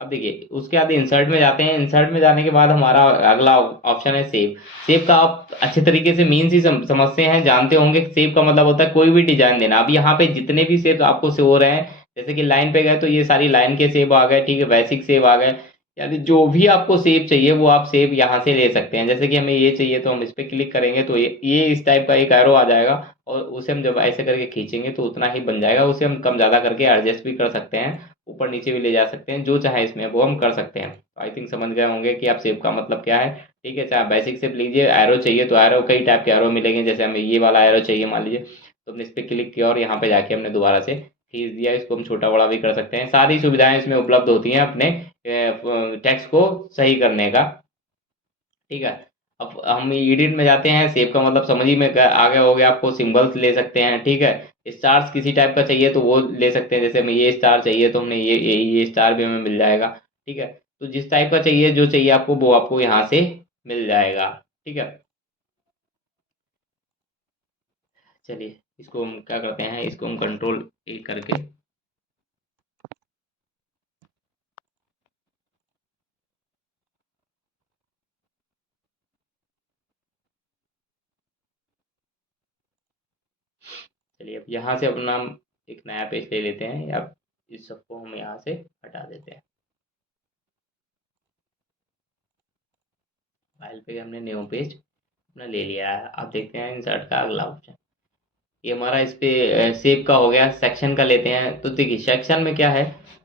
अब देखिए उसके बाद इंसर्ट में जाते हैं। इंसर्ट में जाने के बाद हमारा अगला ऑप्शन है सेव। सेव का आप अच्छे तरीके से मीन्स ही समझते हैं, जानते होंगे। सेव का मतलब होता है कोई भी डिजाइन देना। अब यहाँ पे जितने भी सेव आपको से हो रहे हैं, जैसे कि लाइन पे गए तो ये सारी लाइन के सेव आ गए, ठीक है, बेसिक सेव आ गए, यानी जो भी आपको सेव चाहिए वो आप सेव यहाँ से ले सकते हैं। जैसे कि हमें ये चाहिए तो हम इस पर क्लिक करेंगे तो ये इस टाइप का एक एरो आ जाएगा और उसे हम जब ऐसे करके खींचेंगे तो उतना ही बन जाएगा। उसे हम कम ज़्यादा करके एडजस्ट भी कर सकते हैं, ऊपर नीचे भी ले जा सकते हैं, जो चाहे इसमें वो हम कर सकते हैं। आई थिंक समझ गए होंगे कि आप सेव का मतलब क्या है। ठीक है। चाहे बेसिक सेव लीजिए, एरो चाहिए तो एरो कई टाइप के एरो मिलेंगे, जैसे हमें ये वाला एरो चाहिए मान लीजिए, तो हमने इस पर क्लिक किया और यहाँ पे जाके हमने दोबारा से खींच दिया। इसको हम छोटा बड़ा भी कर सकते हैं, सारी सुविधाएं इसमें उपलब्ध होती हैं अपने टेक्स्ट को सही करने का। ठीक है। अब हम एडिट में जाते हैं। सेव का मतलब समझ ही में आगे हो गया आपको, सिंबल्स ले सकते हैं। ठीक है। स्टार्स किसी टाइप का चाहिए तो वो ले सकते हैं, जैसे हमें ये स्टार चाहिए तो हमने ये स्टार भी हमें मिल जाएगा। ठीक है। तो जिस टाइप का चाहिए जो चाहिए आपको वो आपको यहाँ से मिल जाएगा। ठीक है। चलिए इसको हम क्या करते हैं, इसको हम कंट्रोल ए करके चलिए अब यहाँ से अपना हम एक नया पेज ले लेते हैं, या इस सबको हम यहाँ से हटा देते हैं। फाइल पे हमने न्यू पेज अपना ले लिया है। अब देखते हैं इंसर्ट का अगला ऑप्शन। ये हमारा इस पे शेप का हो गया। सेक्शन का लेते हैं, तो देखिए सेक्शन में क्या है,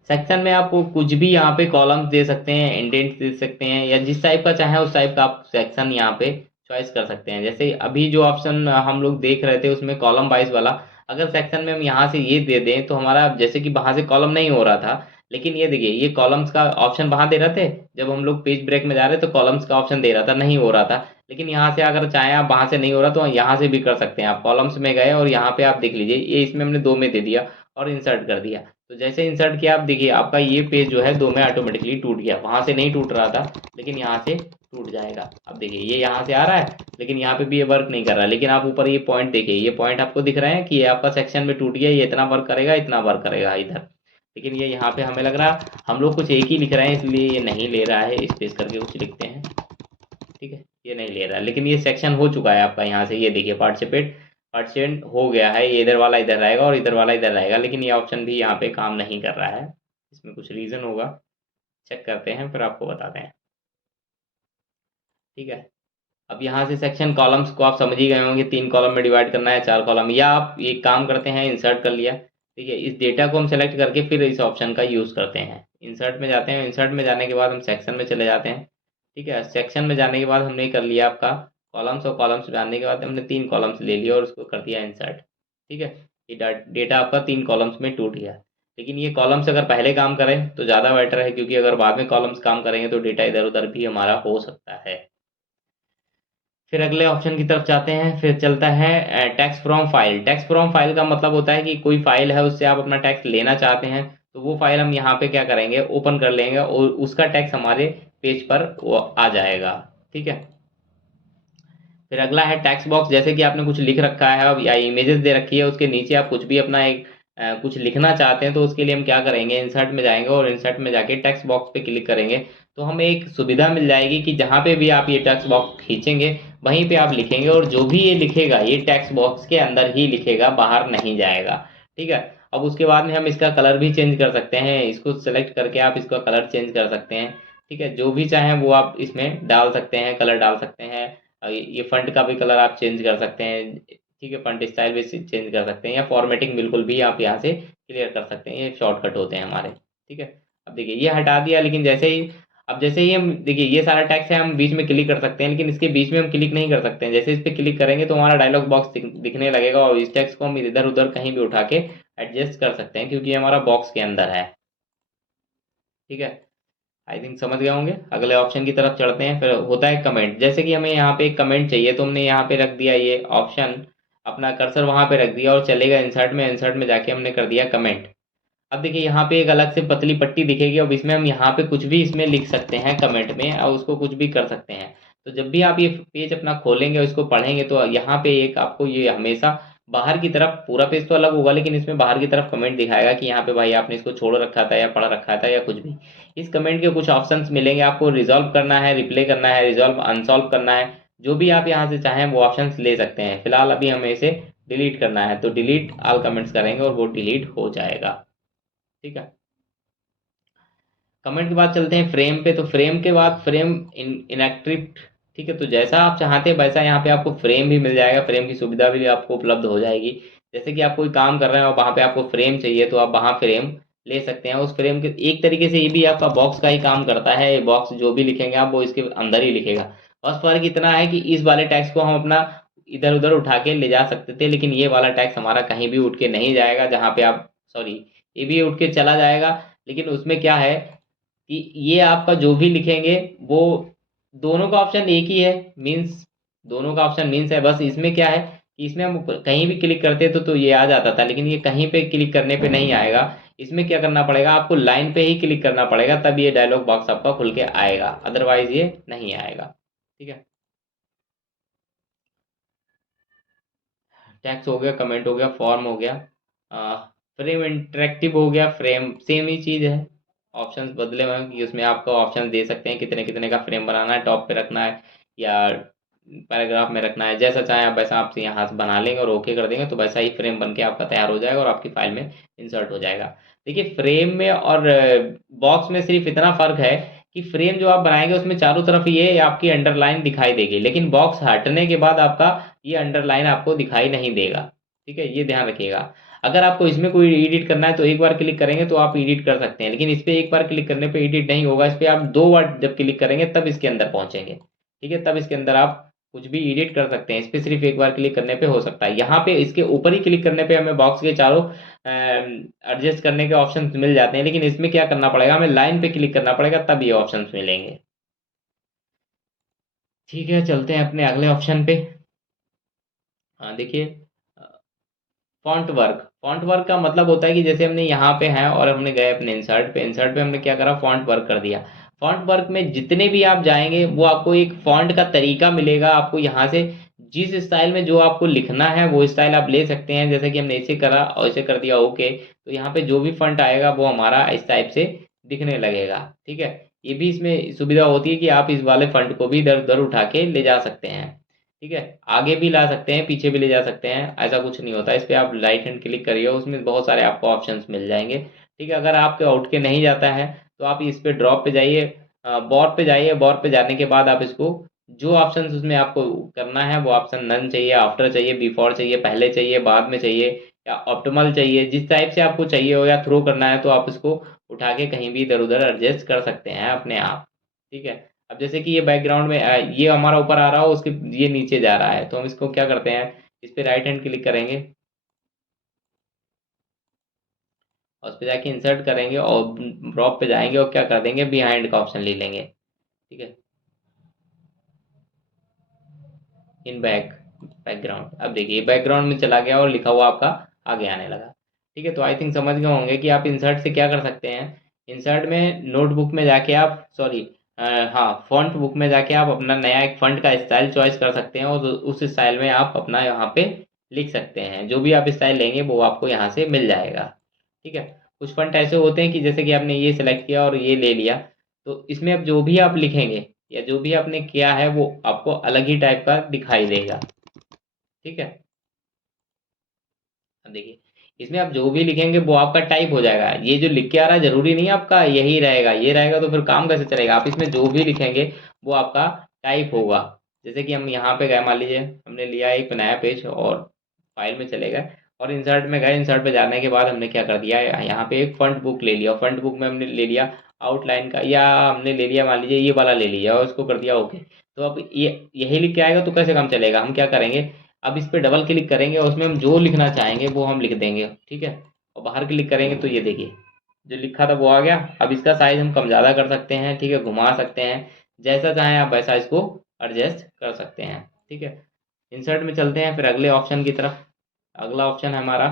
सेक्शन में आपको कुछ भी यहाँ पे कॉलम्स दे सकते हैं, इंडेंट्स दे सकते हैं, या जिस टाइप का चाहे उस टाइप का आप सेक्शन यहाँ पे चॉइस कर सकते हैं। जैसे अभी जो ऑप्शन हम लोग देख रहे थे उसमें कॉलम वाइज वाला, अगर सेक्शन में हम यहाँ से ये दे दें तो हमारा जैसे कि वहां से कॉलम नहीं हो रहा था, लेकिन ये देखिए ये कॉलम्स का ऑप्शन वहां दे रहे थे, जब हम लोग पेज ब्रेक में जा रहे थे तो कॉलम्स का ऑप्शन दे रहा था, नहीं हो रहा था। लेकिन यहाँ से अगर चाहें आप, वहां से नहीं हो रहा तो यहाँ से भी कर सकते हैं। आप कॉलम्स में गए और यहाँ पे आप देख लीजिए, ये इसमें हमने 2 में दे दिया और इंसर्ट कर दिया। तो जैसे इंसर्ट किया, आप देखिए आपका ये पेज जो है 2 में ऑटोमेटिकली टूट गया, वहां से नहीं टूट रहा था लेकिन यहाँ से टूट जाएगा। अब देखिए ये यहाँ से आ रहा है लेकिन यहाँ पे भी ये वर्क नहीं कर रहा, लेकिन आप ऊपर ये पॉइंट देखिए, ये पॉइंट आपको दिख रहे हैं कि ये आपका सेक्शन में टूट गया, ये इतना वर्क करेगा, इतना वर्क करेगा इधर। लेकिन ये यहाँ पे हमें लग रहा हम लोग कुछ एक ही लिख रहे हैं इसलिए ये नहीं ले रहा है, स्पेस करके कुछ लिखते हैं, ठीक है, ये नहीं ले रहा है। लेकिन ये सेक्शन हो चुका है आपका, यहाँ से ये देखिए पार्टिसिपेंट हो गया है, ये इधर वाला इधर रहेगा और इधर वाला इधर रहेगा, लेकिन ये ऑप्शन भी यहाँ पे काम नहीं कर रहा है। इसमें कुछ रीज़न होगा, चेक करते हैं फिर आपको बताते हैं, ठीक है। अब यहाँ से सेक्शन कॉलम्स को आप समझ ही गए होंगे, 3 कॉलम में डिवाइड करना है, 4 कॉलम, या आप ये काम करते हैं इंसर्ट कर लिया, ठीक है। इस डेटा को हम सेलेक्ट करके फिर इस ऑप्शन का यूज़ करते हैं। इंसर्ट में जाते हैं, इंसर्ट में जाने के बाद हम सेक्शन में चले जाते हैं, ठीक है। सेक्शन में जाने के बाद हमने कर लिया आपका कॉलम्स, और कॉलम्स में जाने के बाद हमने 3 कॉलम्स ले लिया और उसको कर दिया इंसर्ट, ठीक है। ये डेटा आपका 3 कॉलम्स में टूट गया। लेकिन ये कॉलम्स अगर पहले काम करें तो ज़्यादा बेटर है, क्योंकि अगर बाद में कॉलम्स काम करेंगे तो डेटा इधर उधर भी हमारा हो सकता है। फिर अगले ऑप्शन की तरफ जाते हैं, फिर चलता है tax from file. Tax from file का मतलब होता है कि कोई फाइल है उससे आप अपना टैक्स लेना चाहते हैं, तो वो फाइल हम यहाँ पे क्या करेंगे, ओपन कर लेंगे और उसका टैक्स हमारे पेज पर वो आ जाएगा, ठीक है। फिर अगला है टैक्स बॉक्स। जैसे कि आपने कुछ लिख रखा है अब, या इमेजेस दे रखी है, उसके नीचे आप कुछ भी अपना एक कुछ लिखना चाहते हैं, तो उसके लिए हम क्या करेंगे, इंसर्ट में जाएंगे और इंसर्ट में जाके टेक्स्ट बॉक्स पे क्लिक करेंगे, तो हमें एक सुविधा मिल जाएगी कि जहाँ पे भी आप ये टेक्स्ट बॉक्स खींचेंगे वहीं पे आप लिखेंगे, और जो भी ये लिखेगा ये टेक्स्ट बॉक्स के अंदर ही लिखेगा, बाहर नहीं जाएगा, ठीक है। अब उसके बाद में हम इसका कलर भी चेंज कर सकते हैं, इसको सेलेक्ट करके आप इसका कलर चेंज कर सकते हैं, ठीक है। जो भी चाहें वो आप इसमें डाल सकते हैं, कलर डाल सकते हैं। ये फंट का भी कलर आप चेंज कर सकते हैं, ठीक है, फंट स्टाइल भी चेंज कर सकते हैं, या फॉर्मेटिंग बिल्कुल भी आप यहाँ से क्लियर कर सकते हैं, ये शॉर्टकट होते हैं हमारे, ठीक है। अब देखिए ये हटा दिया, लेकिन जैसे ही हम देखिए ये सारा टैक्स है, हम बीच में क्लिक कर सकते हैं, लेकिन इसके बीच में हम क्लिक नहीं कर सकते हैं। जैसे इस पर क्लिक करेंगे तो हमारा डायलॉग बॉक्स दिखने लगेगा, और इस टैक्स को हम इधर उधर कहीं भी उठा के एडजस्ट कर सकते हैं, क्योंकि ये हमारा बॉक्स के अंदर है, ठीक है। आई थिंक समझ गए होंगे। अगले ऑप्शन की तरफ चढ़ते हैं। फिर होता है कमेंट। जैसे कि हमें यहाँ पे एक कमेंट चाहिए, तो हमने यहाँ पे रख दिया ये ऑप्शन, अपना कर्सर वहां पे रख दिया और चलेगा इंसर्ट में। इंसर्ट में जाके हमने कर दिया कमेंट। अब देखिए यहाँ पे एक अलग से पतली पट्टी दिखेगी, अब इसमें हम यहाँ पे कुछ भी इसमें लिख सकते हैं कमेंट में, और उसको कुछ भी कर सकते हैं। तो जब भी आप ये पेज अपना खोलेंगे और इसको पढ़ेंगे, तो यहाँ पे एक आपको ये हमेशा बाहर की तरफ, पूरा पेज तो अलग होगा लेकिन इसमें बाहर की तरफ कमेंट दिखाएगा कि यहाँ पे भाई आपने इसको छोड़ रखा था या पढ़ रखा था या कुछ भी। इस कमेंट के कुछ ऑप्शंस मिलेंगे आपको, रिजॉल्व करना है, रिप्ले करना है, रिजॉल्व अनसॉल्व करना है, जो भी आप यहाँ से चाहें वो ऑप्शंस ले सकते हैं। फिलहाल अभी हमें इसे डिलीट करना है, तो डिलीट ऑल कमेंट्स करेंगे और वो डिलीट हो जाएगा, ठीक है। कमेंट के बाद चलते हैं फ्रेम पे। तो फ्रेम के बाद फ्रेम इनएक्टिव, ठीक है। तो जैसा आप चाहते हैं वैसा यहाँ पे आपको फ्रेम भी मिल जाएगा, फ्रेम की सुविधा भी आपको उपलब्ध हो जाएगी। जैसे कि आप कोई काम कर रहे हैं और वहाँ पे आपको फ्रेम चाहिए, तो आप वहाँ फ्रेम ले सकते हैं। उस फ्रेम के एक तरीके से ये भी आपका बॉक्स का ही काम करता है, ये बॉक्स जो भी लिखेंगे आप वो इसके अंदर ही लिखेगा। बस फर्क इतना है कि इस वाले टैक्स को हम अपना इधर उधर उठा के ले जा सकते थे, लेकिन ये वाला टैक्स हमारा कहीं भी उठ के नहीं जाएगा, जहाँ पे आप सॉरी, ये भी उठ के चला जाएगा, लेकिन उसमें क्या है कि ये आपका जो भी लिखेंगे वो, दोनों का ऑप्शन एक ही है, मीन्स दोनों का ऑप्शन मीन्स है। बस इसमें क्या है कि इसमें हम कहीं भी क्लिक करते तो ये आ जाता था, लेकिन ये कहीं पे क्लिक करने पे नहीं आएगा। इसमें क्या करना पड़ेगा, आपको लाइन पे ही क्लिक करना पड़ेगा, तब ये डायलॉग बॉक्स आपका खुल के आएगा, अदरवाइज ये नहीं आएगा, ठीक है। टेक्स्ट हो गया, कमेंट हो गया, फॉर्म हो गया, फ्रेम इंटरेक्टिव हो गया। फ्रेम सेम ही चीज़ है, ऑप्शंस बदले हुए हैं कि उसमें आपको ऑप्शन दे सकते हैं कितने कितने का फ्रेम बनाना है, टॉप पे रखना है या पैराग्राफ में रखना है, जैसा चाहें आप वैसा आप यहाँ से बना लेंगे और ओके कर देंगे, तो वैसा ही फ्रेम बन के आपका तैयार हो जाएगा और आपकी फाइल में इंसर्ट हो जाएगा। देखिए फ्रेम में और बॉक्स में सिर्फ इतना फर्क है कि फ्रेम जो आप बनाएंगे उसमें चारों तरफ ये आपकी अंडरलाइन दिखाई देगी, लेकिन बॉक्स हटने के बाद आपका ये अंडरलाइन आपको दिखाई नहीं देगा, ठीक है, ये ध्यान रखिएगा। अगर आपको इसमें कोई एडिट करना है तो एक बार क्लिक करेंगे तो आप एडिट कर सकते हैं, लेकिन इस पर एक बार क्लिक करने पे एडिट नहीं होगा, इस पर आप 2 बार जब क्लिक करेंगे तब इसके अंदर पहुंचेंगे। ठीक है, तब इसके अंदर आप कुछ भी एडिट कर सकते हैं, इस पर सिर्फ एक बार क्लिक करने पे हो सकता है। यहाँ पे इसके ऊपर ही क्लिक करने पे हमें बॉक्स के चारों एडजस्ट करने के ऑप्शन मिल जाते हैं, लेकिन इसमें क्या करना पड़ेगा, हमें लाइन पे क्लिक करना पड़ेगा तब ये ऑप्शन मिलेंगे। ठीक है, चलते हैं अपने अगले ऑप्शन पे। हाँ देखिए, फॉन्ट वर्क का मतलब होता है कि जैसे हमने यहाँ पे है और हमने गए अपने इंसर्ट पे हमने क्या करा, फॉन्ट वर्क कर दिया। फॉन्ट वर्क में जितने भी आप जाएंगे वो आपको एक फॉन्ट का तरीका मिलेगा, आपको यहाँ से जिस स्टाइल में जो आपको लिखना है वो स्टाइल आप ले सकते हैं। जैसे कि हमने ऐसे करा और ऐसे कर दिया ओके, तो यहाँ पे जो भी फॉन्ट आएगा वो हमारा इस टाइप से दिखने लगेगा। ठीक है, ये भी इसमें सुविधा होती है कि आप इस वाले फॉन्ट को भी इधर उधर उठा के ले जा सकते हैं। ठीक है, आगे भी ला सकते हैं पीछे भी ले जा सकते हैं, ऐसा कुछ नहीं होता। इस पर आप राइट हैंड क्लिक करिए, उसमें बहुत सारे आपको ऑप्शंस मिल जाएंगे। ठीक है, अगर आपके आउट के नहीं जाता है तो आप इस पे ड्रॉप पे जाइए, बॉर पे जाइए, बॉर पे जाने के बाद आप इसको जो ऑप्शन उसमें आपको करना है वो ऑप्शन नन चाहिए, आफ्टर चाहिए, बिफोर चाहिए, पहले चाहिए, बाद में चाहिए, या ऑप्टिमल चाहिए, जिस टाइप से आपको चाहिए हो या थ्रो करना है तो आप इसको उठा के कहीं भी इधर उधर एडजस्ट कर सकते हैं अपने आप। ठीक है, अब जैसे कि ये बैकग्राउंड में ये हमारा ऊपर आ रहा हो, उसके ये नीचे जा रहा है, तो हम इसको क्या करते हैं, इस पे राइट हैंड क्लिक करेंगे और उस पे जाके इंसर्ट करेंगे और ड्रॉप पे जाएंगे और क्या कर देंगे, बिहाइंड का ऑप्शन ले लेंगे। ठीक है, इन बैकग्राउंड, अब देखिए बैकग्राउंड में चला गया और लिखा हुआ आपका आगे आने लगा। ठीक है, तो आई थिंक समझ गए होंगे कि आप इंसर्ट से क्या कर सकते हैं। इंसर्ट में नोटबुक में जाके आप सॉरी हाँ फॉन्ट बुक में जाके आप अपना नया एक फॉन्ट का स्टाइल चॉइस कर सकते हैं और उस स्टाइल में आप अपना यहाँ पे लिख सकते हैं। जो भी आप स्टाइल लेंगे वो आपको यहाँ से मिल जाएगा। ठीक है, कुछ फॉन्ट ऐसे होते हैं कि जैसे कि आपने ये सिलेक्ट किया और ये ले लिया, तो इसमें अब जो भी आप लिखेंगे या जो भी आपने किया है वो आपको अलग ही टाइप का दिखाई देगा। ठीक है, अब देखिए इसमें आप जो भी लिखेंगे वो आपका टाइप हो जाएगा। ये जो लिख के आ रहा है जरूरी नहीं आपका यही रहेगा, ये रहेगा तो फिर काम कैसे चलेगा। आप इसमें जो भी लिखेंगे वो आपका टाइप होगा। जैसे कि हम यहाँ पे गए, मान लीजिए हमने लिया एक नया पेज और फाइल में चले गए और इंसर्ट में गए, इंसर्ट पे जाने के बाद हमने क्या कर दिया, यहाँ पे एक फंट बुक ले लिया, फंट बुक में हमने ले लिया आउटलाइन का, या हमने ले लिया मान लीजिए ये वाला ले लिया और उसको कर दिया ओके। तो अब ये यही लिख के आएगा तो कैसे काम चलेगा, हम क्या करेंगे, अब इस पे डबल क्लिक करेंगे और उसमें हम जो लिखना चाहेंगे वो हम लिख देंगे। ठीक है, और बाहर क्लिक करेंगे तो ये देखिए जो लिखा था वो आ गया। अब इसका साइज हम कम ज़्यादा कर सकते हैं, ठीक है, घुमा सकते हैं, जैसा चाहें आप वैसा इसको एडजस्ट कर सकते हैं। ठीक है, इंसर्ट में चलते हैं फिर अगले ऑप्शन की तरफ। अगला ऑप्शन है हमारा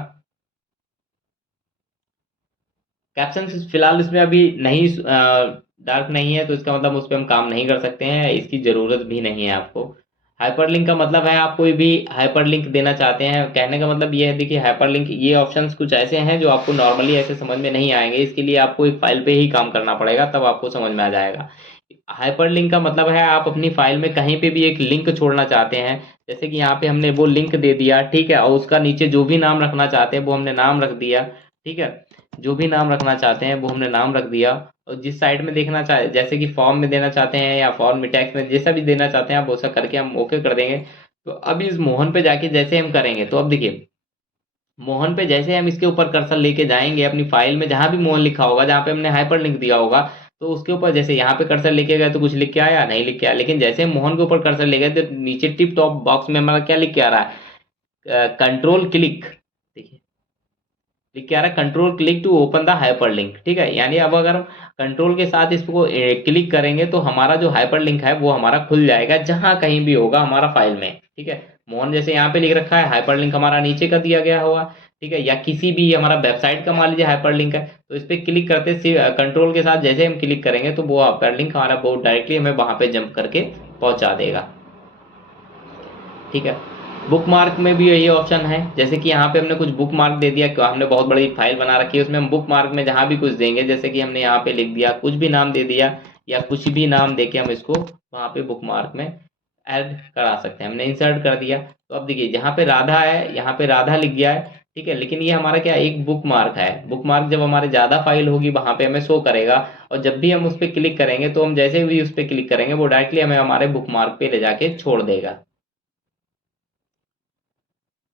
कैप्शन। फिलहाल इसमें अभी नहीं डार्क नहीं है तो इसका मतलब उस पर हम काम नहीं कर सकते हैं, इसकी ज़रूरत भी नहीं है आपको। हाइपरलिंक का मतलब है आप कोई भी हाइपरलिंक देना चाहते हैं, कहने का मतलब ये है, देखिए हाइपरलिंक ये ऑप्शंस कुछ ऐसे हैं जो आपको नॉर्मली ऐसे समझ में नहीं आएंगे, इसके लिए आपको एक फाइल पे ही काम करना पड़ेगा तब आपको समझ में आ जाएगा। हाइपरलिंक का मतलब है आप अपनी फाइल में कहीं पे भी एक लिंक छोड़ना चाहते हैं, जैसे कि यहाँ पे हमने वो लिंक दे दिया, ठीक है, और उसका नीचे जो भी नाम रखना चाहते हैं वो हमने नाम रख दिया। ठीक है, जो भी नाम रखना चाहते हैं वो हमने नाम रख दिया, और जिस साइड में देखना चाहे जैसे कि फॉर्म में देना चाहते हैं या फॉर्म में टेक्स्ट में जैसा भी देना चाहते हैं आप वैसा करके हम ओके कर देंगे। तो अब इस मोहन पे जाके जैसे हम करेंगे तो अब देखिए मोहन पे जैसे हम इसके ऊपर कर्सर लेके जाएंगे अपनी फाइल में, जहां भी मोहन लिखा होगा जहां पे हमने हाइपर लिंक दिया होगा, तो उसके ऊपर जैसे यहाँ पे कर्सर लेके गए तो कुछ लिख के आया, नहीं लिख के आया, लेकिन जैसे हम मोहन के ऊपर कर्सर ले गए तो नीचे टिप टॉप बॉक्स में हमारा क्या लिख के आ रहा है, कंट्रोल क्लिक। देखिए लिख के आ रहा है control click to open the hyperlink. ठीक है, यानी अब अगर हम कंट्रोल के साथ इसको क्लिक करेंगे तो हमारा जो हाइपर लिंक है वो हमारा खुल जाएगा जहां कहीं भी होगा हमारा फाइल में। ठीक है, मोहन जैसे यहाँ पे लिख रखा है, हाइपर लिंक हमारा नीचे का दिया गया होगा। ठीक है, या किसी भी हमारा वेबसाइट का मान लीजिए हाइपर लिंक है तो इस पर क्लिक करते कंट्रोल के साथ जैसे हम क्लिक करेंगे तो वो हाइपर लिंक हमारा बहुत डायरेक्टली हमें वहां पे जंप करके पहुंचा देगा। ठीक है, बुक मार्क में भी यही ऑप्शन है, जैसे कि यहाँ पे हमने कुछ बुक मार्क दे दिया, हमने बहुत बड़ी फाइल बना रखी है उसमें हम बुक मार्क में जहाँ भी कुछ देंगे, जैसे कि हमने यहाँ पे लिख दिया कुछ भी नाम दे दिया या कुछ भी नाम दे के हम इसको वहाँ पे बुक मार्क में ऐड करा सकते हैं। हमने इंसर्ट कर दिया तो अब देखिए जहाँ पे राधा है यहाँ पे राधा लिख गया है। ठीक है, लेकिन ये हमारा क्या एक बुक मार्क है, बुक मार्क जब हमारे ज़्यादा फाइल होगी वहाँ पे हमें शो करेगा, और जब भी हम उस पर क्लिक करेंगे तो हम जैसे भी उस पर क्लिक करेंगे वो डायरेक्टली हमें हमारे बुक मार्क पे ले जाके छोड़ देगा।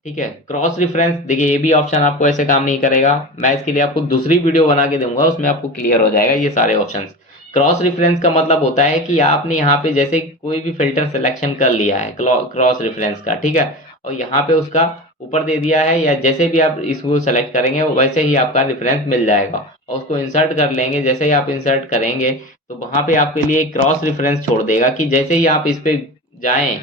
ठीक है। क्रॉस रेफरेंस, देखिए ये भी ऑप्शन आपको ऐसे काम नहीं करेगा, मैं इसके लिए आपको दूसरी वीडियो बना के दूंगा, उसमें आपको क्लियर हो जाएगा ये सारे ऑप्शंस। क्रॉस रेफरेंस का मतलब होता है कि आपने यहाँ पे जैसे कोई भी फिल्टर सिलेक्शन कर लिया है क्रॉस रेफरेंस का, ठीक है, और यहाँ पे उसका ऊपर दे दिया है, या जैसे भी आप इसको सेलेक्ट करेंगे वैसे ही आपका रेफरेंस मिल जाएगा, और उसको इंसर्ट कर लेंगे। जैसे ही आप इंसर्ट करेंगे तो वहां पे आपके लिए एक क्रॉस रेफरेंस छोड़ देगा कि जैसे ही आप इस पे जाएं,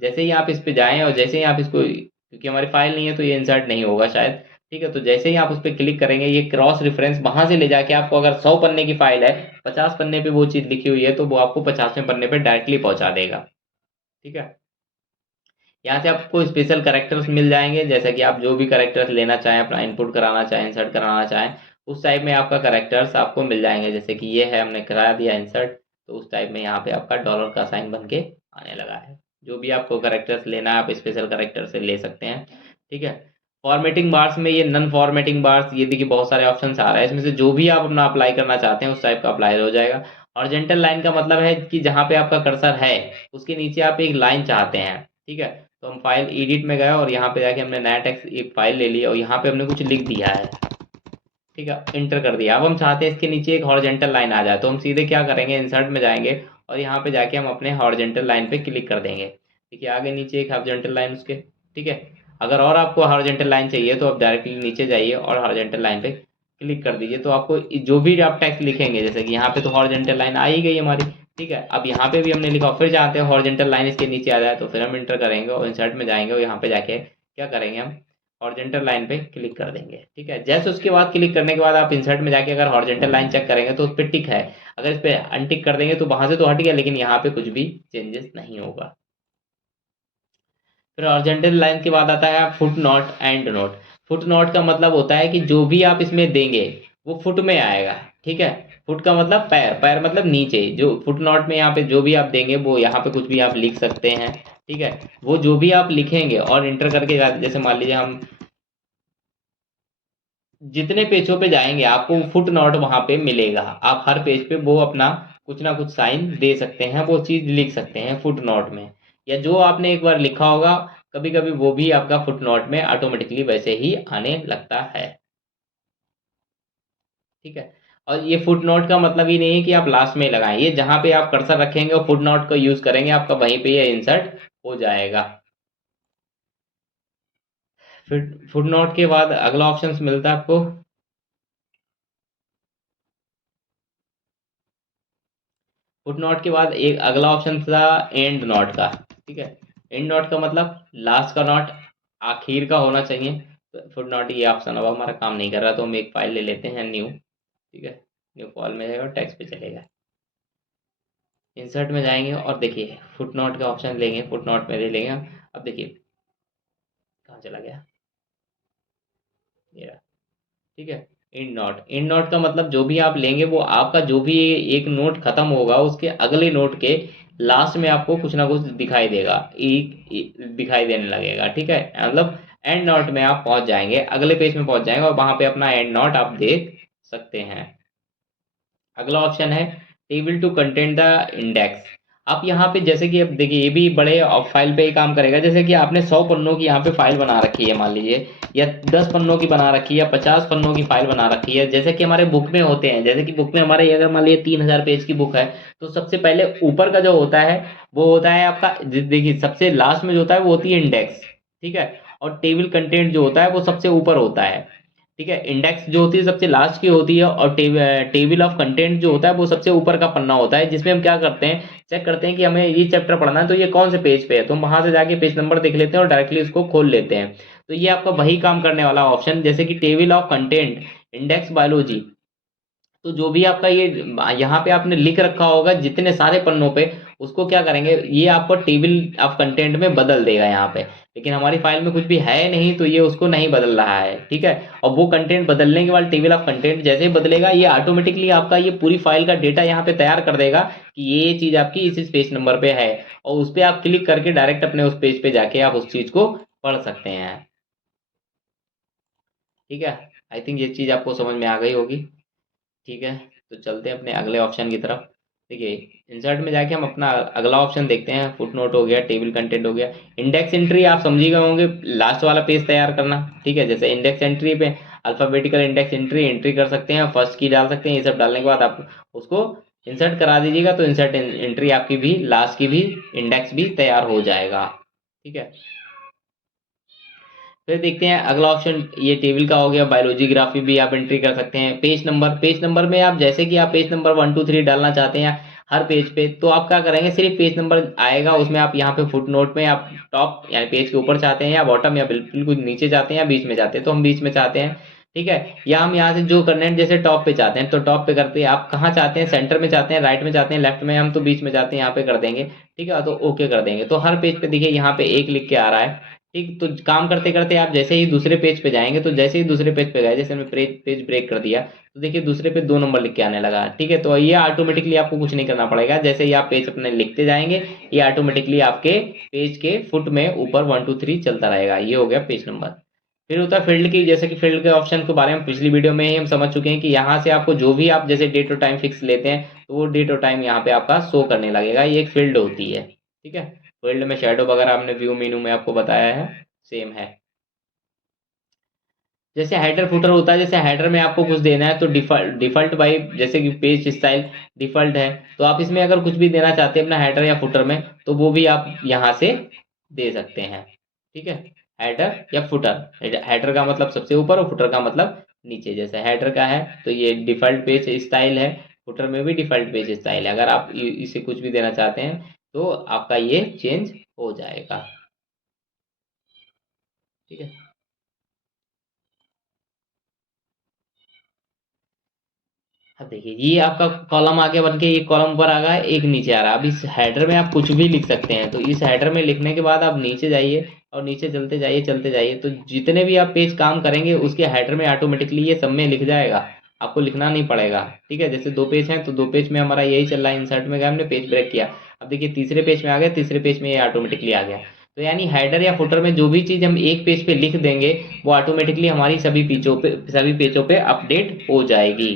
जैसे ही आप इस पे जाएं और जैसे ही आप इसको, क्योंकि हमारी फाइल नहीं है तो ये इंसर्ट नहीं होगा शायद, ठीक है, तो जैसे ही आप उस पर क्लिक करेंगे ये क्रॉस रेफरेंस वहां से ले जाके आपको, अगर 100 पन्ने की फाइल है, 50 पन्ने पे वो चीज लिखी हुई है तो वो आपको 50वें पन्ने पे डायरेक्टली पहुंचा देगा। ठीक है। यहाँ से आपको स्पेशल करेक्टर्स मिल जाएंगे, जैसे कि आप जो भी करेक्टर्स लेना चाहें, अपना इनपुट कराना चाहें, इंसर्ट कराना चाहें, उस टाइप में आपका करेक्टर्स आपको मिल जाएंगे। जैसे कि ये है, हमने करा दिया इंसर्ट, तो उस टाइप में यहाँ पे आपका डॉलर का साइन बन के आने लगा है। जो भी आपको करेक्टर्स लेना है आप स्पेशल करेक्टर से ले सकते हैं। ठीक है। फॉर्मेटिंग बार्स में ये नन फॉर्मेटिंग बार्स, ये देखिए बहुत सारे ऑप्शन आ रहे हैं, इसमें से जो भी आप अपना अप्लाई करना चाहते हैं उस टाइप का अप्लाई हो जाएगा। हॉरिजॉन्टल लाइन का मतलब है कि जहाँ पे आपका कर्सर है उसके नीचे आप एक लाइन चाहते हैं। ठीक है। तो हम फाइल एडिट में गए और यहाँ पे जाके हमने नया टेक्स्ट एक फाइल ले ली और यहाँ पे हमने कुछ लिख दिया है। ठीक है, इंटर कर दिया। अब हम चाहते हैं इसके नीचे एक हॉरिजॉन्टल लाइन आ जाए, तो हम सीधे क्या करेंगे, इंसर्ट में जाएंगे और यहाँ पे जाके हम अपने हॉरिजॉन्टल लाइन पे क्लिक कर देंगे। देखिए आगे नीचे एक हॉरिजॉन्टल लाइन उसके। ठीक है। अगर और आपको हॉरिजॉन्टल लाइन चाहिए तो आप डायरेक्टली नीचे जाइए और हॉरिजॉन्टल लाइन पे क्लिक कर दीजिए, तो आपको जो भी आप टेक्स्ट लिखेंगे, जैसे कि यहाँ पे तो हॉरिजॉन्टल लाइन आ ही गई हमारी। ठीक है। अब यहाँ पे भी हमने लिखा, फिर चाहते हैं हॉरिजॉन्टल लाइन इसके नीचे आ जाए, तो फिर हम इंटर करेंगे और इंसर्ट में जाएंगे और यहाँ पे जाके क्या करेंगे, हम हॉरिजॉन्टल लाइन पे क्लिक कर देंगे। ठीक है। जैसे उसके बाद क्लिक करने के बाद आप इंसर्ट में जाके अगर हॉरिजॉन्टल लाइन चेक करेंगे तो उस पर टिक है, अगर इस पर अनटिक कर देंगे तो वहां से तो हट गया लेकिन यहाँ पे कुछ भी चेंजेस नहीं होगा। फिर हॉरिजॉन्टल लाइन के बाद आता है foot note and note. Foot note का मतलब होता है कि जो भी आप इसमें देंगे वो फुट में आएगा। ठीक है। फुट का मतलब पैर, पैर मतलब नीचे, जो फुट नोट में यहाँ पे जो भी आप देंगे वो यहाँ पे कुछ भी आप लिख सकते हैं। ठीक है। वो जो भी आप लिखेंगे और इंटर करके जैसे मान लीजिए हम जितने पेजों पे जाएंगे आपको फुट नोट वहां पे मिलेगा, आप हर पेज पे वो अपना कुछ ना कुछ साइन दे सकते हैं, वो चीज लिख सकते हैं फुट नोट में, या जो आपने एक बार लिखा होगा कभी कभी वो भी आपका फुट नोट में ऑटोमेटिकली वैसे ही आने लगता है। ठीक है। और ये फुट नोट का मतलब ही नहीं है कि आप लास्ट में लगाएं, ये जहां पे आप कर्सर रखेंगे और फुट नोट का यूज करेंगे आपका वहीं पे ये इंसर्ट हो जाएगा। फिर फुट नोट के बाद अगला ऑप्शन मिलता है आपको, फुट नोट के बाद एक अगला ऑप्शन था एंड नोट का। ठीक है। एंड नोट का मतलब लास्ट का नोट आखिर का होना चाहिए। तो फुट नोट ये ऑप्शन अब हमारा काम नहीं कर रहा, तो हम एक फाइल ले लेते हैं न्यू। ठीक है। न्यू फाइल में जाएगा और टेक्स्ट पे चलेगा, इंसर्ट में जाएंगे और देखिए फुट नोट का ऑप्शन लेंगे, फुट नोट में ले लेंगे। अब देखिए कहाँ चला गया ये रहा। ठीक है। इंड नोट, इंड नोट का मतलब जो भी आप लेंगे वो आपका जो भी एक नोट खत्म होगा उसके अगले नोट के लास्ट में आपको कुछ ना कुछ दिखाई देगा, दिखाई देने लगेगा। ठीक है। मतलब एंड नोट में आप पहुंच जाएंगे, अगले पेज में पहुंच जाएंगे और वहां पे अपना एंड नोट आप देख सकते हैं। अगला ऑप्शन है table to content the index. आप यहाँ पे जैसे कि अब देखिए ये भी बड़े फाइल पे ही काम करेगा, जैसे कि आपने 100 पन्नों की यहाँ पे फाइल बना रखी है मान लीजिए, या 10 पन्नों की बना रखी है, या 50 पन्नों की फाइल बना रखी है, जैसे कि हमारे बुक में होते हैं। जैसे कि बुक में हमारे अगर मान लीजिए 3000 पेज की बुक है, तो सबसे पहले ऊपर का जो होता है वो होता है आपका, देखिए सबसे लास्ट में जो होता है वो होती है इंडेक्स। ठीक है। और टेबल कंटेंट जो होता है वो सबसे ऊपर होता है। ठीक है। इंडेक्स जो होती है सबसे लास्ट की होती है, और टेबल ऑफ कंटेंट जो होता है वो सबसे ऊपर का पन्ना होता है, जिसमें हम क्या करते हैं, चेक करते हैं कि हमें ये चैप्टर पढ़ना है तो ये कौन से पेज पे है, तो हम वहां से जाके पेज नंबर देख लेते हैं और डायरेक्टली उसको खोल लेते हैं। तो ये आपका वही काम करने वाला ऑप्शन, जैसे कि table of content, index biology, तो जो भी आपका ये यहाँ पे आपने लिख रखा होगा जितने सारे पन्नों पे, उसको क्या करेंगे, ये आपको टेबल ऑफ कंटेंट में बदल देगा यहाँ पे। लेकिन हमारी फाइल में कुछ भी है नहीं तो ये उसको नहीं बदल रहा है। ठीक है। और वो कंटेंट बदलने के बाद टेबल ऑफ कंटेंट जैसे ही बदलेगा ये ऑटोमेटिकली आपका ये पूरी फाइल का डेटा यहाँ पे तैयार कर देगा कि ये चीज आपकी इस पेज नंबर पे है, और उस पर आप क्लिक करके डायरेक्ट अपने उस पेज पे जाके आप उस चीज को पढ़ सकते हैं। ठीक है। आई थिंक ये चीज आपको समझ में आ गई होगी। ठीक है। तो चलते हैं अपने अगले ऑप्शन की तरफ। देखिए इंसर्ट में जाके हम अपना अगला ऑप्शन देखते हैं, फुट नोट हो गया, टेबल कंटेंट हो गया, इंडेक्स एंट्री आप समझ ही गए होंगे, लास्ट वाला पेज तैयार करना। ठीक है, जैसे इंडेक्स एंट्री पे अल्फाबेटिकल इंडेक्स एंट्री एंट्री कर सकते हैं, फर्स्ट की डाल सकते हैं, ये सब डालने के बाद आप उसको इंसर्ट करा दीजिएगा, तो इंसर्ट एंट्री आपकी भी लास्ट की भी इंडेक्स भी तैयार हो जाएगा। ठीक है, फिर देखते हैं अगला ऑप्शन, ये टेबल का हो गया, बायोलॉजी ग्राफी भी आप एंट्री कर सकते हैं। पेज नंबर में आप जैसे कि आप पेज नंबर 1 2 3 डालना चाहते हैं हर पेज पे, तो आप क्या करेंगे, सिर्फ पेज नंबर आएगा उसमें, आप यहाँ पे फुट नोट में आप टॉप यानी पेज के ऊपर चाहते हैं या बॉटम या बिल्कुल नीचे चाहते हैं या बीच में चाहते हैं, तो हम बीच में चाहते हैं। ठीक है, या हम यहाँ से जो कंटेंट जैसे टॉप पे चाहते हैं तो टॉप पे करते हैं, आप कहाँ चाहते हैं, सेंटर में चाहते हैं, राइट में चाहते हैं, लेफ्ट में, हम तो बीच में चाहते हैं, यहाँ पे कर देंगे। ठीक है, तो ओके कर देंगे, तो हर पेज पे देखिए यहाँ पे एक लिख के आ रहा है। ठीक, तो काम करते करते आप जैसे ही दूसरे पेज पे जाएंगे, तो जैसे ही दूसरे पेज पे गए, जैसे मैं पेज ब्रेक कर दिया, तो देखिए दूसरे पे 2 नंबर लिख के आने लगा। ठीक है, तो ये ऑटोमेटिकली आपको कुछ नहीं करना पड़ेगा, जैसे ही आप पेज अपने लिखते जाएंगे ये ऑटोमेटिकली आपके पेज के फुट में ऊपर 1 2 3 चलता रहेगा। ये हो गया पेज नंबर। फिर होता है फील्ड की, जैसे कि फील्ड के ऑप्शन के बारे में पिछली वीडियो में ही हम समझ चुके हैं कि यहाँ से आपको जो भी आप जैसे डेट और टाइम फिक्स लेते हैं, तो वो डेट और टाइम यहाँ पे आपका शो करने लगेगा, ये एक फील्ड होती है। ठीक है, फील्ड में शेडो वगैरह हमने व्यू मेनू में आपको बताया है, सेम है। जैसे हेडर फुटर होता है, जैसे हेडर में आपको कुछ देना है तो डिफॉल्ट डिफॉल्ट बाई, जैसे कि पेज स्टाइल डिफॉल्ट है, तो आप इसमें अगर कुछ भी देना चाहते हैं अपना हेडर या फुटर में, तो वो भी आप यहाँ से दे सकते हैं। ठीक है, हेडर या फुटर, हेडर का मतलब सबसे ऊपर और फुटर का मतलब नीचे। जैसे हेडर का है तो ये डिफॉल्ट पेज स्टाइल है, फुटर में भी डिफॉल्ट पेज स्टाइल है, अगर आप इसे कुछ भी देना चाहते हैं तो आपका ये चेंज हो जाएगा। ठीक है, अब देखिए ये आपका कॉलम आगे बन के, ये कॉलम ऊपर आ गया, एक नीचे आ रहा है। अब इस हेडर में आप कुछ भी लिख सकते हैं, तो इस हेडर में लिखने के बाद आप नीचे जाइए और नीचे चलते जाइए, तो जितने भी आप पेज काम करेंगे उसके हेडर में ऑटोमेटिकली ये सब में लिख जाएगा, आपको लिखना नहीं पड़ेगा। ठीक है, जैसे 2 पेज हैं तो 2 पेज में हमारा यही चल रहा है, इंसर्ट में गए हमने पेज ब्रेक किया, अब देखिए तीसरे पेज में आ गया, तीसरे पेज में ये ऑटोमेटिकली आ गया। तो यानी हेडर या फुटर में जो भी चीज़ हम एक पेज पे लिख देंगे वो ऑटोमेटिकली हमारी सभी पेजों पे अपडेट हो जाएगी।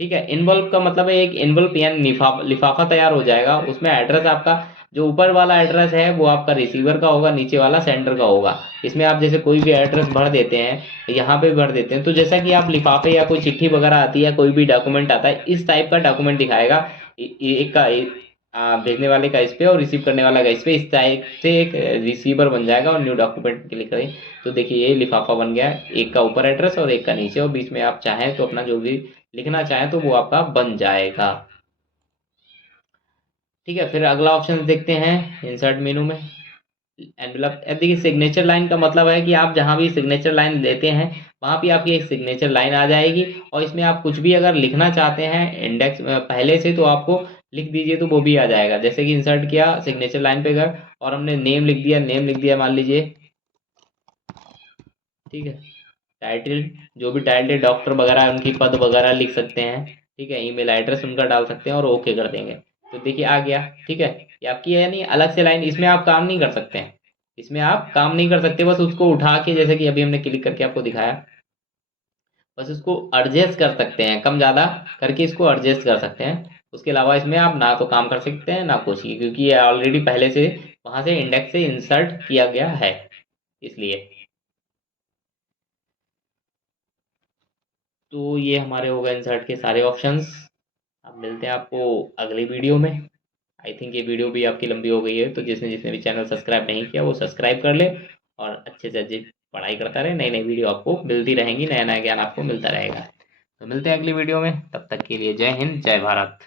ठीक है, इन्वॉल्व का मतलब है एक इन्वॉल्व यानी लिफाफा तैयार हो जाएगा, उसमें एड्रेस आपका जो ऊपर वाला एड्रेस है वो आपका रिसीवर का होगा, नीचे वाला सेंडर का होगा। इसमें आप जैसे कोई भी एड्रेस भर देते हैं, यहाँ पे भर देते हैं, तो जैसा कि आप लिफाफे या कोई चिट्ठी वगैरह आती है, कोई भी डॉक्यूमेंट आता है, इस टाइप का डॉक्यूमेंट दिखाएगा। एक का भेजने वाले का इस पे और रिसीव करने वाला का इस पे, इस टाइप से एक रिसीवर बन जाएगा और न्यू डॉक्यूमेंट क्लिक करें तो देखिए ये लिफाफा बन गया, एक का ऊपर एड्रेस और एक का नीचे, और बीच में आप चाहें तो अपना जो भी लिखना चाहें तो वो आपका बन जाएगा। ठीक है, फिर अगला ऑप्शन देखते हैं इंसर्ट मेनू में, एनवेलप। अब देखिए सिग्नेचर लाइन का मतलब है कि आप जहाँ भी सिग्नेचर लाइन लेते हैं वहाँ पे आपकी एक सिग्नेचर लाइन आ जाएगी, और इसमें आप कुछ भी अगर लिखना चाहते हैं इंडेक्स पहले से, तो आपको लिख दीजिए तो वो भी आ जाएगा। जैसे कि इंसर्ट किया, सिग्नेचर लाइन पे गए और हमने नेम लिख दिया मान लीजिए। ठीक है, टाइटल, जो भी टाइटल डॉक्टर वगैरह उनकी पद वगैरह लिख सकते हैं। ठीक है, ईमेल एड्रेस उनका डाल सकते हैं और ओके कर देंगे, तो देखिए आ गया। ठीक है, ये आपकी है नहीं अलग से लाइन, इसमें आप काम नहीं कर सकते हैं, इसमें आप काम नहीं कर सकते, बस उसको उठा के जैसे कि अभी हमने क्लिक करके आपको दिखाया, बस इसको एडजस्ट कर सकते हैं, कम ज़्यादा करके इसको एडजस्ट कर सकते हैं। उसके अलावा इसमें आप ना तो काम कर सकते हैं ना कुछ ही, क्योंकि ये ऑलरेडी पहले से वहाँ से इंडेक्स से इंसर्ट किया गया है, इसलिए। तो ये हमारे हो गए इंसर्ट के सारे ऑप्शंस। अब मिलते हैं आपको अगली वीडियो में। आई थिंक ये वीडियो भी आपकी लंबी हो गई है, तो जिसने जिसने भी चैनल सब्सक्राइब नहीं किया वो सब्सक्राइब कर ले और अच्छे से अच्छी पढ़ाई करता रहे, नई नई वीडियो आपको मिलती रहेंगी, नया नया ज्ञान आपको मिलता रहेगा। तो मिलते हैं अगली वीडियो में, तब तक के लिए जय हिंद जय भारत।